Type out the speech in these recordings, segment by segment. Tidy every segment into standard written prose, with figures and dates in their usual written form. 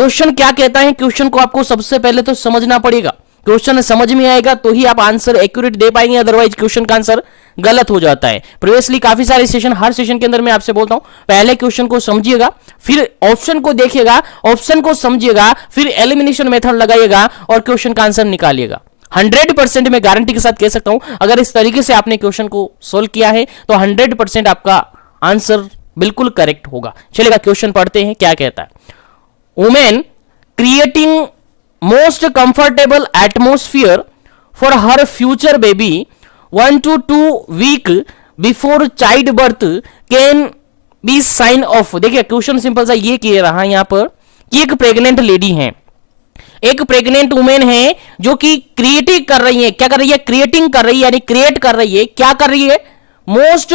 Question क्या कहता है, क्वेश्चन को आपको सबसे पहले तो समझना पड़ेगा। क्वेश्चन समझ में आएगा तो ही आप आंसर एक्यूरेट दे पाएंगे, अदरवाइज क्वेश्चन का आंसर गलत हो जाता है। प्रीवियसली काफी सारे सेशन, हर सेशन के अंदर मैं आपसे बोलता हूं पहले क्वेश्चन को समझिएगा, फिर ऑप्शन को देखिएगा, ऑप्शन को समझिएगा, फिर एलिमिनेशन मेथड लगाइएगा और क्वेश्चन का आंसर निकालिएगा। 100% मैं गारंटी के साथ कह सकता हूं, अगर इस तरीके से आपने क्वेश्चन को सोल्व किया है तो 100% आपका आंसर बिल्कुल करेक्ट होगा। चलेगा, क्वेश्चन पढ़ते हैं क्या कहता है। Women creating most comfortable atmosphere for her future baby 1 to 2 week before child birth can be sign off. देखिए क्वेश्चन सिंपल सा ये कह रहा है यहां पर कि एक प्रेग्नेंट लेडी है, एक प्रेग्नेंट वुमेन है जो कि क्रिएटिंग कर रही है। क्या कर रही है? क्रिएटिंग कर रही है, यानी क्रिएट कर रही है। क्या कर रही है? मोस्ट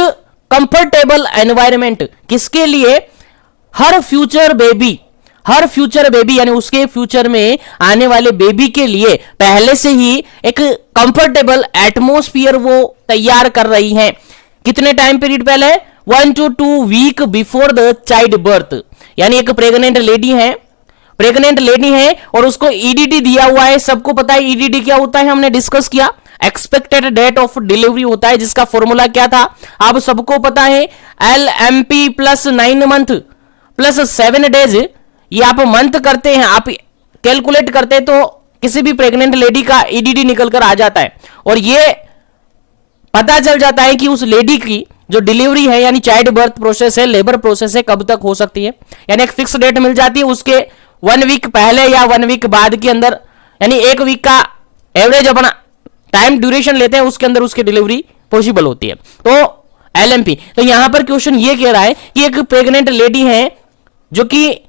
कंफर्टेबल एनवायरमेंट किसके लिए? हर फ्यूचर बेबी, हर फ्यूचर बेबी यानी उसके फ्यूचर में आने वाले बेबी के लिए पहले से ही एक कंफर्टेबल एटमोस्फियर वो तैयार कर रही है। कितने टाइम पीरियड पहले? 1 to 2 week before the child birth. यानी एक प्रेग्नेंट लेडी है, प्रेग्नेंट लेडी है और उसको ईडीडी दिया हुआ है। सबको पता है ईडीडी क्या होता है, हमने डिस्कस किया। एक्सपेक्टेड डेट ऑफ डिलीवरी होता है, जिसका फॉर्मूला क्या था आप सबको पता है, LMP plus 9 month plus 7 days. ये आप मंथ करते हैं, आप कैलकुलेट करते हैं तो किसी भी प्रेग्नेंट लेडी का ईडीडी निकल कर आ जाता है और ये पता चल जाता है कि उस लेडी की जो डिलीवरी है यानी चाइल्ड बर्थ प्रोसेस है, लेबर प्रोसेस है, कब तक हो सकती है। यानी एक फिक्स डेट मिल जाती है, उसके 1 वीक पहले या 1 वीक बाद के अंदर, यानी 1 वीक का एवरेज अपना टाइम ड्यूरेशन लेते हैं, उसके अंदर उसकी डिलीवरी पॉसिबल होती है। तो LMP, तो यहां पर क्वेश्चन ये कह रहा है कि एक प्रेग्नेंट लेडी है जो कि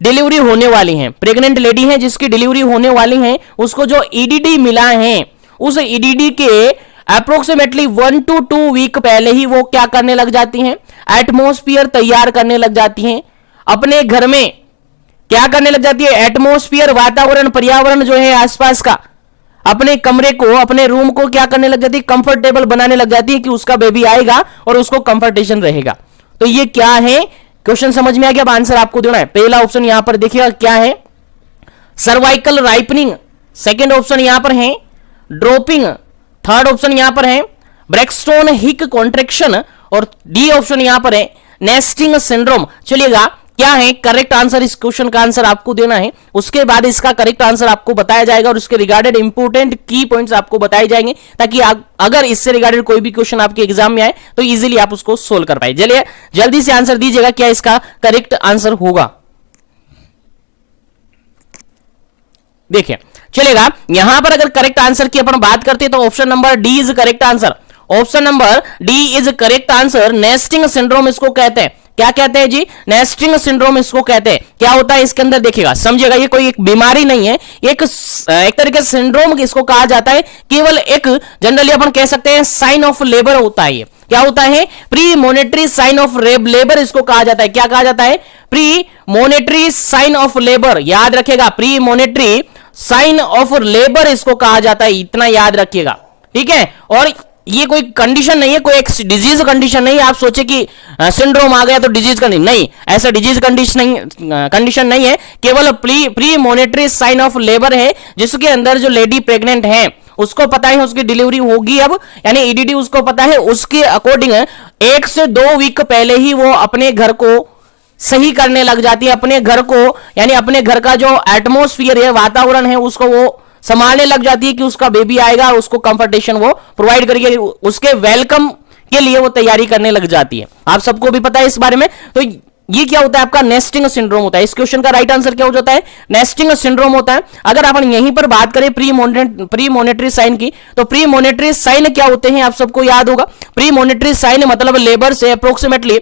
डिलीवरी होने वाली है, प्रेग्नेंट लेडी है जिसकी डिलीवरी होने वाली है, उसको जो ईडीडी मिला है उस ईडीडी के अप्रोक्सीमेटली 1 to 2 वीक पहले ही वो क्या करने लग जाती हैं? एटमोस्फियर तैयार करने लग जाती हैं। अपने घर में क्या करने लग जाती है? एटमोस्फियर, वातावरण, पर्यावरण जो है आसपास का, अपने कमरे को, अपने रूम को क्या करने लग जाती है? कंफर्टेबल बनाने लग जाती है कि उसका बेबी आएगा और उसको कंफर्टेशन रहेगा। तो ये क्या है? क्वेश्चन समझ में आ गया? अब आंसर आपको देना है। पहला ऑप्शन यहां पर देखिएगा क्या है, सर्वाइकल राइपनिंग। सेकंड ऑप्शन यहां पर है ड्रॉपिंग। थर्ड ऑप्शन यहां पर है ब्रेक्सटोन हिक कॉन्ट्रेक्शन और डी ऑप्शन यहां पर है नेस्टिंग सिंड्रोम। चलिएगा क्या है करेक्ट आंसर, इस क्वेश्चन का आंसर आपको देना है। उसके बाद इसका करेक्ट आंसर आपको बताया जाएगा और उसके रिगार्डेड इंपोर्टेंट की पॉइंट्स आपको बताए जाएंगे, ताकि अगर इससे रिगार्डेड कोई भी क्वेश्चन आपके एग्जाम में आए तो इजीली आप उसको सोल्व कर पाए। चलिए जल्दी से आंसर दीजिएगा, क्या इसका करेक्ट आंसर होगा। देखिए चलेगा, यहां पर अगर करेक्ट आंसर की अपन बात करते हैं तो option number D is correct answer. Option number D is correct answer. Nesting syndrome इसको कहते हैं। क्या कहते हैं जी? नेस्टिंग सिंड्रोम इसको कहते हैं। क्या होता है इसके अंदर देखिएगा, समझिएगा, ये कोई एक बीमारी नहीं है, एक तरीके से सिंड्रोम इसको कहा जाता है। केवल एक जनरली अपन कह सकते हैं साइन ऑफ लेबर होता है। ये क्या होता है? Premonitory sign of labour इसको कहा जाता है। क्या कहा जाता है? Premonitory sign of labour. याद रखिएगा, premonitory sign of labour इसको कहा जाता है, इतना याद रखिएगा, ठीक है। और ये कोई कंडीशन नहीं है, कोई एक डिजीज कंडीशन नहीं है। आप सोचे कि सिंड्रोम आ गया तो डिजीज कंडीशन नहीं, ऐसा डिजीज कंडीशन नहीं है। केवल premonitory sign of labour है, जिसके अंदर जो लेडी प्रेग्नेंट है उसको पता है उसकी डिलीवरी होगी अब, यानी ईडीडी उसको पता है, उसके अकॉर्डिंग 1 से 2 वीक पहले ही वो अपने घर को सही करने लग जाती है। अपने घर को, यानी अपने घर का जो एटमोस्फियर है, वातावरण है, उसको वो संभालने लग जाती है कि उसका बेबी आएगा और उसको कंफर्टेशन वो प्रोवाइड करेगी, उसके वेलकम के लिए वो तैयारी करने लग जाती है। आप सबको भी पता है इस बारे में। तो ये क्या होता है? आपका नेस्टिंग सिंड्रोम होता है। इस क्वेश्चन का राइट आंसर क्या हो जाता है? नेस्टिंग सिंड्रोम होता है। अगर अपन यहीं पर बात करें प्री मोनेटरी साइन की, तो प्री मोनेटरी साइन क्या होते हैं आप सबको याद होगा। प्री मोनेटरी साइन मतलब लेबर से अप्रोक्सीमेटली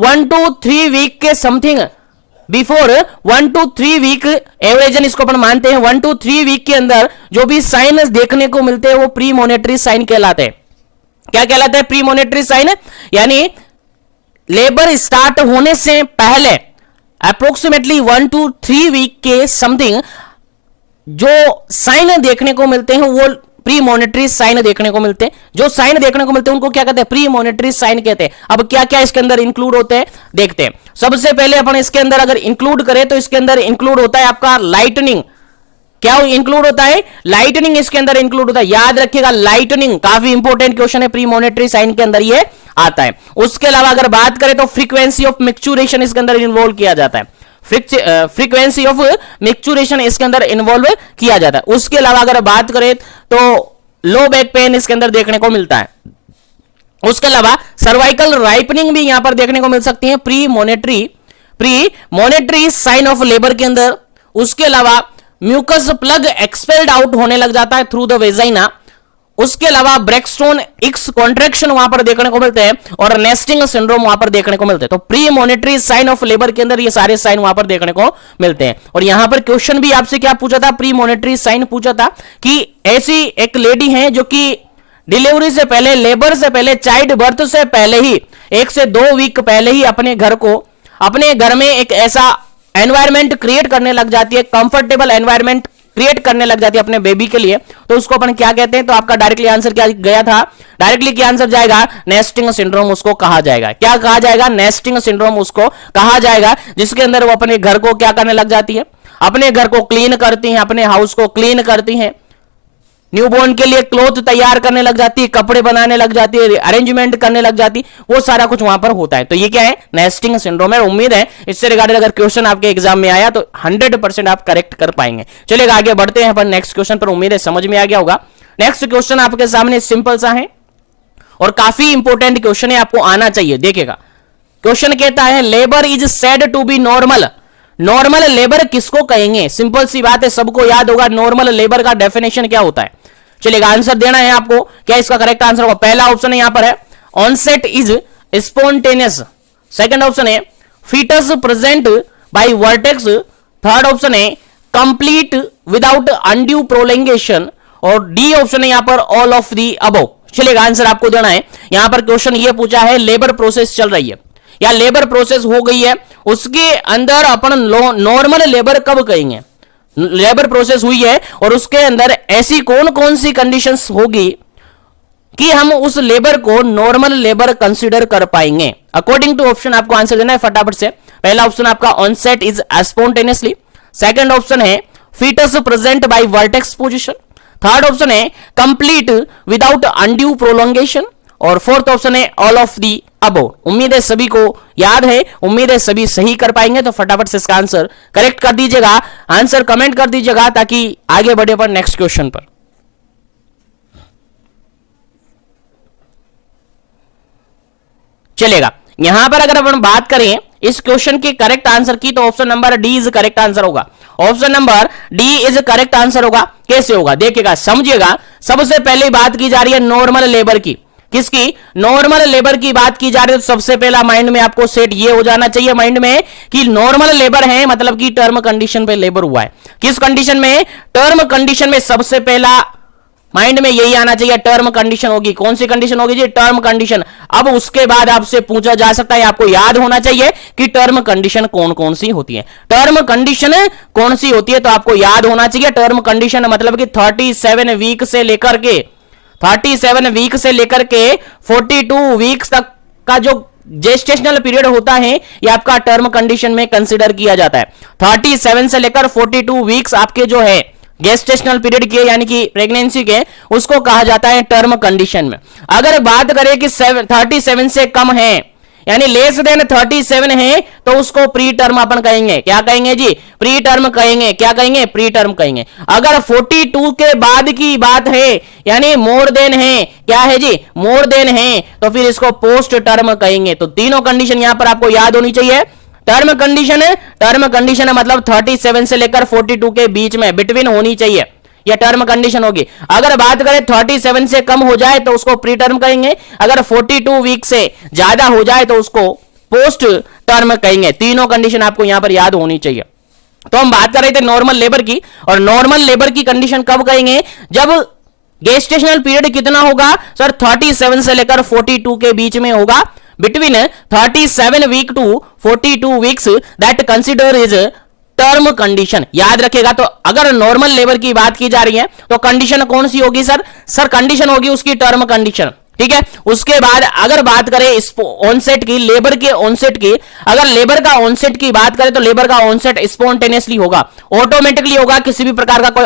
1 to 3 वीक के समथिंग बिफोर 1 to 3 वीक एवरेजन इसको अपन मानते हैं। 1 to 3 वीक के अंदर जो भी साइन देखने को मिलते हैं वो प्री मोनेटरी साइन कहलाते हैं। क्या कहलाता है? प्री मोनेटरी साइन, यानी लेबर स्टार्ट होने से पहले अप्रोक्सीमेटली 1 to 3 वीक के समथिंग जो साइन देखने को मिलते हैं वो प्री मॉनिटरी साइन देखने को मिलते हैं। जो साइन देखने को मिलते हैं उनको क्या कहते हैं, प्री मॉनिटरी साइन कहते हैं। अब क्या क्या इसके अंदर इंक्लूड होते हैं देखते हैं। सबसे पहले अपन इसके अंदर अगर इंक्लूड करें तो इसके अंदर इंक्लूड होता है आपका लाइटनिंग। क्या इंक्लूड होता है, लाइटनिंग इसके अंदर इंक्लूड होता है। याद रखिएगा लाइटनिंग काफी इंपॉर्टेंट क्वेश्चन है, प्री मॉनिटरी साइन के अंदर ये आता है। उसके अलावा अगर बात करें तो फ्रीक्वेंसी ऑफ मैच्योरेशन इसके अंदर इन्वॉल्व किया जाता है। फ्रीक्वेंसी ऑफ मैच्योरेशन इसके अंदर इन्वॉल्व किया जाता है। उसके अलावा अगर बात करें तो लो बैक पेन इसके अंदर देखने को मिलता है। उसके अलावा सर्वाइकल राइपनिंग भी यहां पर देखने को मिल सकती है premonitory sign of labour के अंदर। उसके अलावा म्यूकस प्लग एक्सपेल्ड आउट होने लग जाता है थ्रू द वेजाइना। उसके अलावा ब्रेकस्टोन एक्स कॉन्ट्रैक्शन वहां पर देखने को मिलते हैं और नेस्टिंग सिंड्रोम वहां पर देखने को मिलते हैं। तो premonitory sign of labour के अंदर ये सारे साइन वहां पर देखने को मिलते हैं। और यहां पर क्वेश्चन भी आपसे क्या पूछा था, प्री मॉनिटरी साइन पूछा था कि ऐसी एक लेडी है जो कि डिलीवरी से पहले, लेबर से पहले, चाइल्ड बर्थ से पहले ही 1 से 2 वीक पहले ही अपने घर में एक ऐसा एनवायरमेंट क्रिएट करने लग जाती है, कंफर्टेबल एनवायरमेंट क्रिएट करने लग जाती है अपने बेबी के लिए। तो उसको अपन क्या कहते हैं, तो आपका डायरेक्टली आंसर क्या गया था, डायरेक्टली क्या आंसर जाएगा, नेस्टिंग सिंड्रोम उसको कहा जाएगा। क्या कहा जाएगा, नेस्टिंग सिंड्रोम उसको कहा जाएगा, जिसके अंदर वो अपने घर को क्या करने लग जाती है, अपने घर को क्लीन करती हैं, अपने हाउस को क्लीन करती हैं, न्यूबॉर्न के लिए क्लोथ तैयार करने लग जाती है, कपड़े बनाने लग जाती है, अरेंजमेंट करने लग जाती है, वो सारा कुछ वहां पर होता है। तो ये क्या है, नेस्टिंग सिंड्रोम है। उम्मीद है इससे रिगार्डेड अगर क्वेश्चन आपके एग्जाम में आया तो 100% आप करेक्ट कर पाएंगे। चलिए आगे बढ़ते हैं अपन नेक्स्ट क्वेश्चन पर। उम्मीद है समझ में आ गया होगा। नेक्स्ट क्वेश्चन आपके सामने सिंपल सा है और काफी इंपॉर्टेंट क्वेश्चन है, आपको आना चाहिए। देखिएगा क्वेश्चन कहता है labour is said to be normal. Normal labour किसको कहेंगे, सिंपल सी बात है, सबको याद होगा नॉर्मल लेबर का डेफिनेशन क्या होता है। चलिए आंसर देना है आपको। क्या इसका करेक्ट आंसर होगा, पहला ऑप्शन है यहां पर है onset is spontaneous, second option है foetus present by vertex, third option है कंप्लीट विदाउट अनड्यू प्रोलंगेशन, और डी ऑप्शन है यहां पर ऑल ऑफ दी अबव। चलिए आंसर आपको देना है। यहां पर क्वेश्चन ये पूछा है लेबर प्रोसेस चल रही है या लेबर प्रोसेस हो गई है, उसके अंदर अपन नॉर्मल लेबर कब कहेंगे, लेबर प्रोसेस हुई है और उसके अंदर ऐसी कौन कौन सी कंडीशंस होगी कि हम उस लेबर को नॉर्मल लेबर कंसीडर कर पाएंगे। अकॉर्डिंग टू ऑप्शन आपको आंसर देना है फटाफट से। पहला ऑप्शन आपका onset is spontaneously, second option है foetus present by vertex position, third option है कंप्लीट विदाउट अनड्यू प्रोलोंगेशन, और फोर्थ ऑप्शन है ऑल ऑफ दी अबव। उम्मीद है सभी को याद है, उम्मीद है सभी सही कर पाएंगे। तो फटाफट से इसका आंसर करेक्ट कर दीजिएगा, आंसर कमेंट कर दीजिएगा ताकि आगे बढ़े पर नेक्स्ट क्वेश्चन पर। चलेगा यहां पर अगर अपन बात करें इस क्वेश्चन के करेक्ट आंसर की तो option number D is correct answer होगा। Option number D is correct answer होगा। कैसे होगा देखिएगा, समझिएगा। सबसे पहले बात की जा रही है नॉर्मल लेबर की, किसकी, नॉर्मल लेबर की बात की जा रही है। तो सबसे पहला माइंड में आपको सेट ये हो जाना चाहिए माइंड में कि नॉर्मल लेबर है मतलब कि टर्म कंडीशन पे लेबर हुआ है। किस कंडीशन में, टर्म कंडीशन में। सबसे पहला माइंड में यही आना चाहिए, टर्म कंडीशन होगी। कौन सी कंडीशन होगी जी, टर्म कंडीशन। अब उसके बाद आपसे पूछा जा सकता है, आपको याद होना चाहिए कि टर्म कंडीशन कौन कौन सी होती है। टर्म कंडीशन कौन सी होती है तो आपको याद होना चाहिए टर्म कंडीशन मतलब कि 37 वीक से लेकर के 42 वीक्स तक का जो जेस्टेशनल पीरियड होता है ये आपका टर्म कंडीशन में कंसीडर किया जाता है। 37 से लेकर 42 वीक्स आपके जो है गेस्टेशनल पीरियड के यानी कि प्रेगनेंसी के, उसको कहा जाता है टर्म कंडीशन में। अगर बात करें कि 37 से कम है यानी लेस देन 37 है तो उसको प्री टर्म अपन कहेंगे। क्या कहेंगे जी, प्री टर्म कहेंगे। क्या कहेंगे, प्री टर्म कहेंगे। अगर 42 के बाद की बात है यानी मोर देन है, क्या है जी, मोर देन है, तो फिर इसको पोस्ट टर्म कहेंगे। तो तीनों कंडीशन यहां पर आपको याद होनी चाहिए। टर्म कंडीशन है मतलब 37 से लेकर 42 के बीच में, बिटवीन होनी चाहिए, यह टर्म कंडीशन होगी। अगर बात करें 37 से कम हो जाए तो उसको प्री टर्म कहेंगे, अगर 42 वीक से ज्यादा हो जाए तो उसको पोस्ट टर्म कहेंगे। तीनों कंडीशन आपको यहां पर याद होनी चाहिए। तो हम बात कर रहे थे नॉर्मल लेबर की, और नॉर्मल लेबर की कंडीशन कब कहेंगे, जब गेस्टेशनल पीरियड कितना होगा सर, 37 से लेकर 42 के बीच में होगा, between 37 week to 42 weeks, that consider is term condition. याद रखिएगा, तो अगर नॉर्मल लेबर की बात की जा रही है तो कंडीशन कौन सी होगी सर? सर कंडीशन होगी उसकी टर्म कंडीशन, ठीक है। उसके बाद अगर बात करें इस ऑनसेट की, लेबर के ऑनसेट की, अगर लेबर का ऑनसेट की बात करें तो लेबर का ऑनसेट स्पॉन्टेनियसली होगा, ऑटोमेटिकली होगा, किसी भी प्रकार का कोई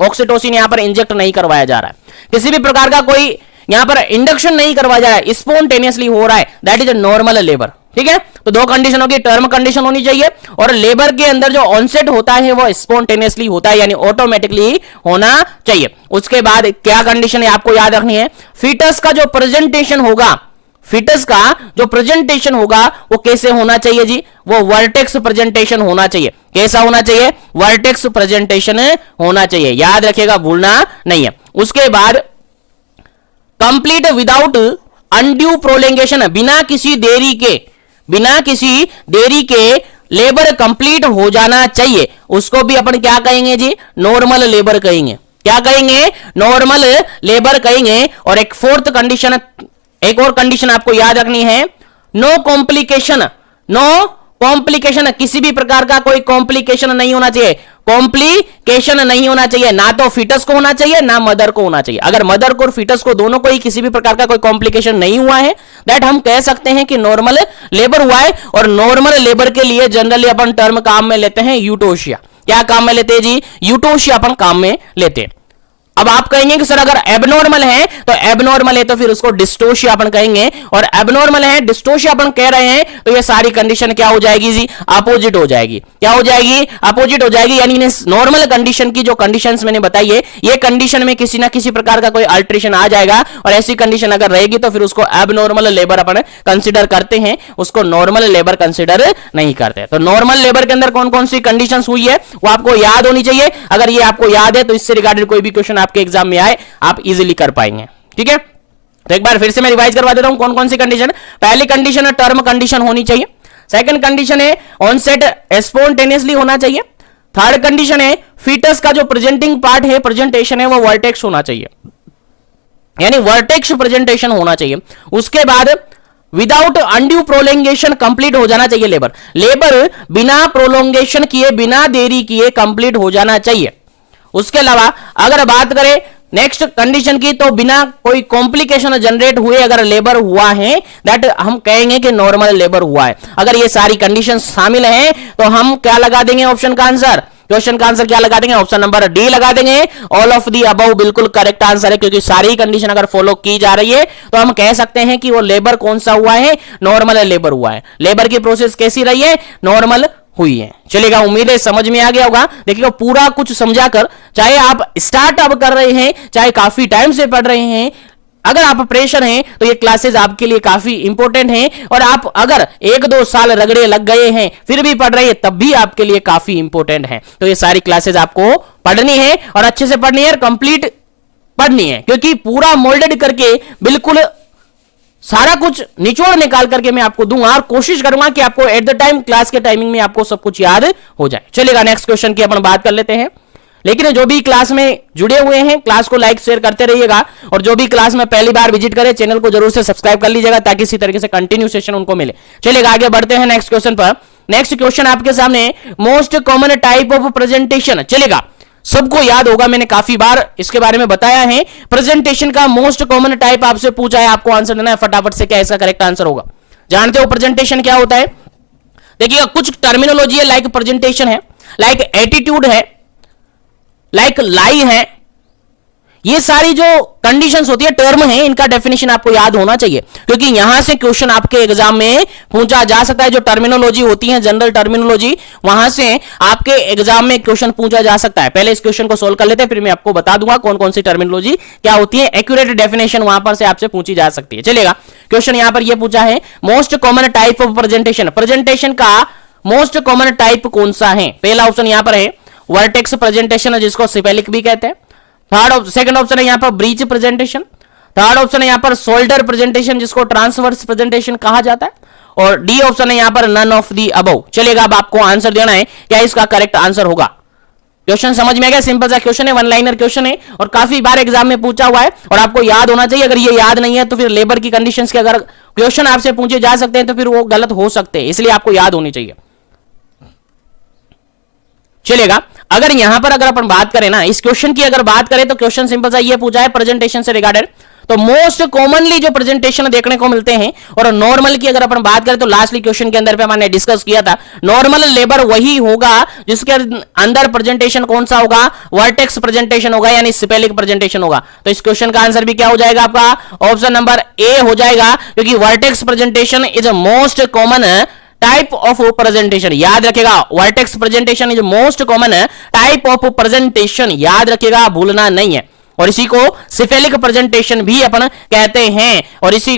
ऑक्सीटोसिन यहां पर इंजेक्ट नहीं करवाया जा रहा है, किसी भी प्रकार का कोई यहां पर इंडक्शन नहीं करवाया जा रहा है, स्पॉन्टेनियसली हो रहा है, that is a normal labour, ठीक है। तो दो कंडीशन होगी, टर्म कंडीशन होनी चाहिए और लेबर के अंदर जो ऑनसेट होता है वो स्पॉन्टेनियसली होता है, यानी ऑटोमेटिकली होना चाहिए। उसके बाद क्या कंडीशन है आपको याद रखनी है, फीटस का जो प्रेजेंटेशन होगा, फीटस का जो प्रेजेंटेशन होगा वो कैसे होना चाहिए जी? वो वर्टेक्स प्रेजेंटेशन होना चाहिए। कैसा होना चाहिए? वर्टेक्स प्रेजेंटेशन होना चाहिए, याद रखिएगा, भूलना नहीं है। उसके बाद कंप्लीट विदाउट अनड्यू प्रोलेंगेशन, बिना किसी देरी के लेबर कंप्लीट हो जाना चाहिए, उसको भी अपन क्या कहेंगे जी? नॉर्मल लेबर कहेंगे। क्या कहेंगे? नॉर्मल लेबर कहेंगे। और एक फोर्थ कंडीशन, एक और कंडीशन आपको याद रखनी है, नो कॉम्प्लिकेशन, नो कॉम्प्लिकेशन, किसी भी प्रकार का कोई कॉम्प्लिकेशन नहीं होना चाहिए, कॉम्प्लिकेशन नहीं होना चाहिए, ना तो फीटस को होना चाहिए ना मदर को होना चाहिए। अगर मदर को और फीटस को दोनों को ही किसी भी प्रकार का कोई कॉम्प्लिकेशन नहीं हुआ है, दैट हम कह सकते हैं कि नॉर्मल लेबर हुआ है। और नॉर्मल लेबर के लिए जनरली अपन टर्म काम में लेते हैं यूटोशिया। क्या काम में लेते हैं जी? यूटोशिया अपन काम में लेते हैं। अब आप कहेंगे कि सर अगर एबनॉर्मल है तो एबनॉर्मल है तो फिर उसको डिस्टोशिया अपन कहेंगे, और एबनॉर्मल है डिस्टोशिया अपन कह रहे हैं तो ये सारी कंडीशन क्या हो जाएगी जी? अपोजिट हो जाएगी। क्या हो जाएगी? अपोजिट हो जाएगी। यानी नॉर्मल कंडीशन की जो कंडीशंस मैंने बताई है, ये कंडीशन में किसी ना किसी प्रकार का कोई अल्टरेशन आ जाएगा, और ऐसी कंडीशन अगर रहेगी तो फिर उसको एबनॉर्मल लेबर अपन कंसिडर करते हैं, उसको नॉर्मल लेबर कंसिडर नहीं करते। तो नॉर्मल लेबर के अंदर कौन कौन सी कंडीशंस हुई है वो आपको याद होनी चाहिए। अगर ये आपको याद है तो इससे रिगार्डेड कोई भी क्वेश्चन आपके एग्जाम में आए आप इजीली कर पाएंगे, ठीक है। तो एक बार फिर से मैं रिवाइज करवा देता हूं कौन कौन सी कंडीशन। पहली कंडीशन है टर्म कंडीशन होनी चाहिए। सेकंड कंडीशन है ऑनसेट स्पॉन्टेनियसली होना चाहिए। थर्ड कंडीशन है फीटस का जो प्रेजेंटिंग पार्ट है, प्रेजेंटेशन है, वो वर्टेक्स होना चाहिए, यानी वर्टेक्स प्रेजेंटेशन होना चाहिए। उसके बाद विदाउट अनड्यू प्रोलोंगेशन कंप्लीट हो जाना चाहिए लेबर, लेबर बिना प्रोलोंगेशन किए, बिना देरी किए कंप्लीट हो जाना चाहिए। उसके अलावा अगर बात करें नेक्स्ट कंडीशन की, तो बिना कोई कॉम्प्लिकेशन जनरेट हुए अगर लेबर हुआ है, दैट हम कहेंगे कि नॉर्मल लेबर हुआ है। अगर ये सारी कंडीशन शामिल हैं तो हम क्या लगा देंगे ऑप्शन का आंसर? क्वेश्चन का आंसर क्या लगा देंगे? ऑप्शन नंबर डी लगा देंगे। ऑल ऑफ दी अबव बिल्कुल करेक्ट आंसर है, क्योंकि सारी कंडीशन अगर फॉलो की जा रही है तो हम कह सकते हैं कि वो लेबर कौन सा हुआ है? नॉर्मल लेबर हुआ है। लेबर की प्रोसेस कैसी रही है? नॉर्मल हुई है। चलेगा, उम्मीद है समझ में आ गया होगा। देखिएगा पूरा कुछ समझाकर, चाहे आप स्टार्ट अब कर रहे हैं, चाहे काफी टाइम से पढ़ रहे हैं, अगर आप प्रेशर हैं तो ये क्लासेस आपके लिए काफी इंपॉर्टेंट हैं। और आप अगर 1-2 साल रगड़े लग गए हैं फिर भी पढ़ रहे हैं, तब भी आपके लिए काफी इंपॉर्टेंट है। तो ये सारी क्लासेस आपको पढ़नी है और अच्छे से पढ़नी है और कंप्लीट पढ़नी है, क्योंकि पूरा मोल्डेड करके बिल्कुल सारा कुछ निचोड़ निकाल करके मैं आपको दूंगा और कोशिश करूंगा कि आपको एट द टाइम क्लास के टाइमिंग में आपको सब कुछ याद हो जाए। चलेगा, नेक्स्ट क्वेश्चन की अपन बात कर लेते हैं। लेकिन जो भी क्लास में जुड़े हुए हैं, क्लास को लाइक शेयर करते रहिएगा, और जो भी क्लास में पहली बार विजिट करे चैनल को जरूर से सब्सक्राइब कर लीजिएगा, ताकि इसी तरीके से कंटिन्यू सेशन उनको मिले। चलेगा, आगे बढ़ते हैं नेक्स्ट क्वेश्चन पर। नेक्स्ट क्वेश्चन आपके सामने, most common type of presentation. चलेगा, सबको याद होगा, मैंने काफी बार इसके बारे में बताया है। प्रेजेंटेशन का मोस्ट कॉमन टाइप आपसे पूछा है, आपको आंसर देना है फटाफट से, क्या इसका करेक्ट आंसर होगा। जानते हो प्रेजेंटेशन क्या होता है? देखिएगा, कुछ टर्मिनोलॉजी है, लाइक प्रेजेंटेशन है, लाइक एटीट्यूड है, लाइक लाई है। ये सारी जो कंडीशंस होती है, टर्म है, इनका डेफिनेशन आपको याद होना चाहिए, क्योंकि यहां से क्वेश्चन आपके एग्जाम में पूछा जा सकता है। जो टर्मिनोलॉजी होती है, जनरल टर्मिनोलॉजी, वहां से आपके एग्जाम में क्वेश्चन पूछा जा सकता है। पहले इस क्वेश्चन को सोल्व कर लेते हैं, फिर मैं आपको बता दूंगा कौन कौन सी टर्मिनोलॉजी क्या होती है। एक्यूरेट डेफिनेशन वहां पर से आपसे पूछी जा सकती है। चलेगा, क्वेश्चन यहां पर यह पूछा है, most common type of presentation. Presentation का मोस्ट कॉमन टाइप कौन सा है? पहला ऑप्शन यहां पर है वर्टेक्स प्रेजेंटेशन, जिसको सिपेलिक भी कहते हैं। सेकंड ऑप्शन है यहां पर ब्रीच प्रेजेंटेशन। थर्ड ऑप्शन है यहां पर शोल्डर प्रेजेंटेशन, जिसको ट्रांसवर्स प्रेजेंटेशन कहा जाता है। और डी ऑप्शन है यहां पर नन ऑफ दी अबव। चलेगा, अब आपको आंसर देना है, क्या इसका करेक्ट आंसर होगा। क्वेश्चन समझ में आ गया? सिंपल सा क्वेश्चन है, वन लाइनर क्वेश्चन है और काफी बार एग्जाम में पूछा हुआ है और आपको याद होना चाहिए। अगर ये याद नहीं है तो फिर लेबर की कंडीशंस के अगर क्वेश्चन आपसे पूछे जा सकते हैं तो फिर वो गलत हो सकते हैं, इसलिए आपको याद होनी चाहिए। चलेगा। अगर यहां पर अगर अपन बात करें ना, इस क्वेश्चन की अगर बात करें तो क्वेश्चन सिंपल सा ये पूछा है प्रेजेंटेशन से रिगार्डेड। तो मोस्ट कॉमनली जो प्रेजेंटेशन देखने को मिलते हैं, और नॉर्मल की अगर अपन बात करें तो लास्टली क्वेश्चन के अंदर पे हमने डिस्कस किया था, नॉर्मल लेबर वही होगा जिसके अंदर प्रेजेंटेशन कौन सा होगा, वर्टेक्स प्रेजेंटेशन होगा, यानी सिपेलिक प्रेजेंटेशन होगा। तो इस क्वेश्चन का आंसर भी क्या हो जाएगा आपका, ऑप्शन नंबर ए हो जाएगा, क्योंकि vertex presentation is a most common type of presentation. याद रखेगा, vertex presentation is most common type of presentation, याद रखेगा, भूलना नहीं है। और इसी को सिफेलिक प्रेजेंटेशन भी अपन कहते हैं। और इसी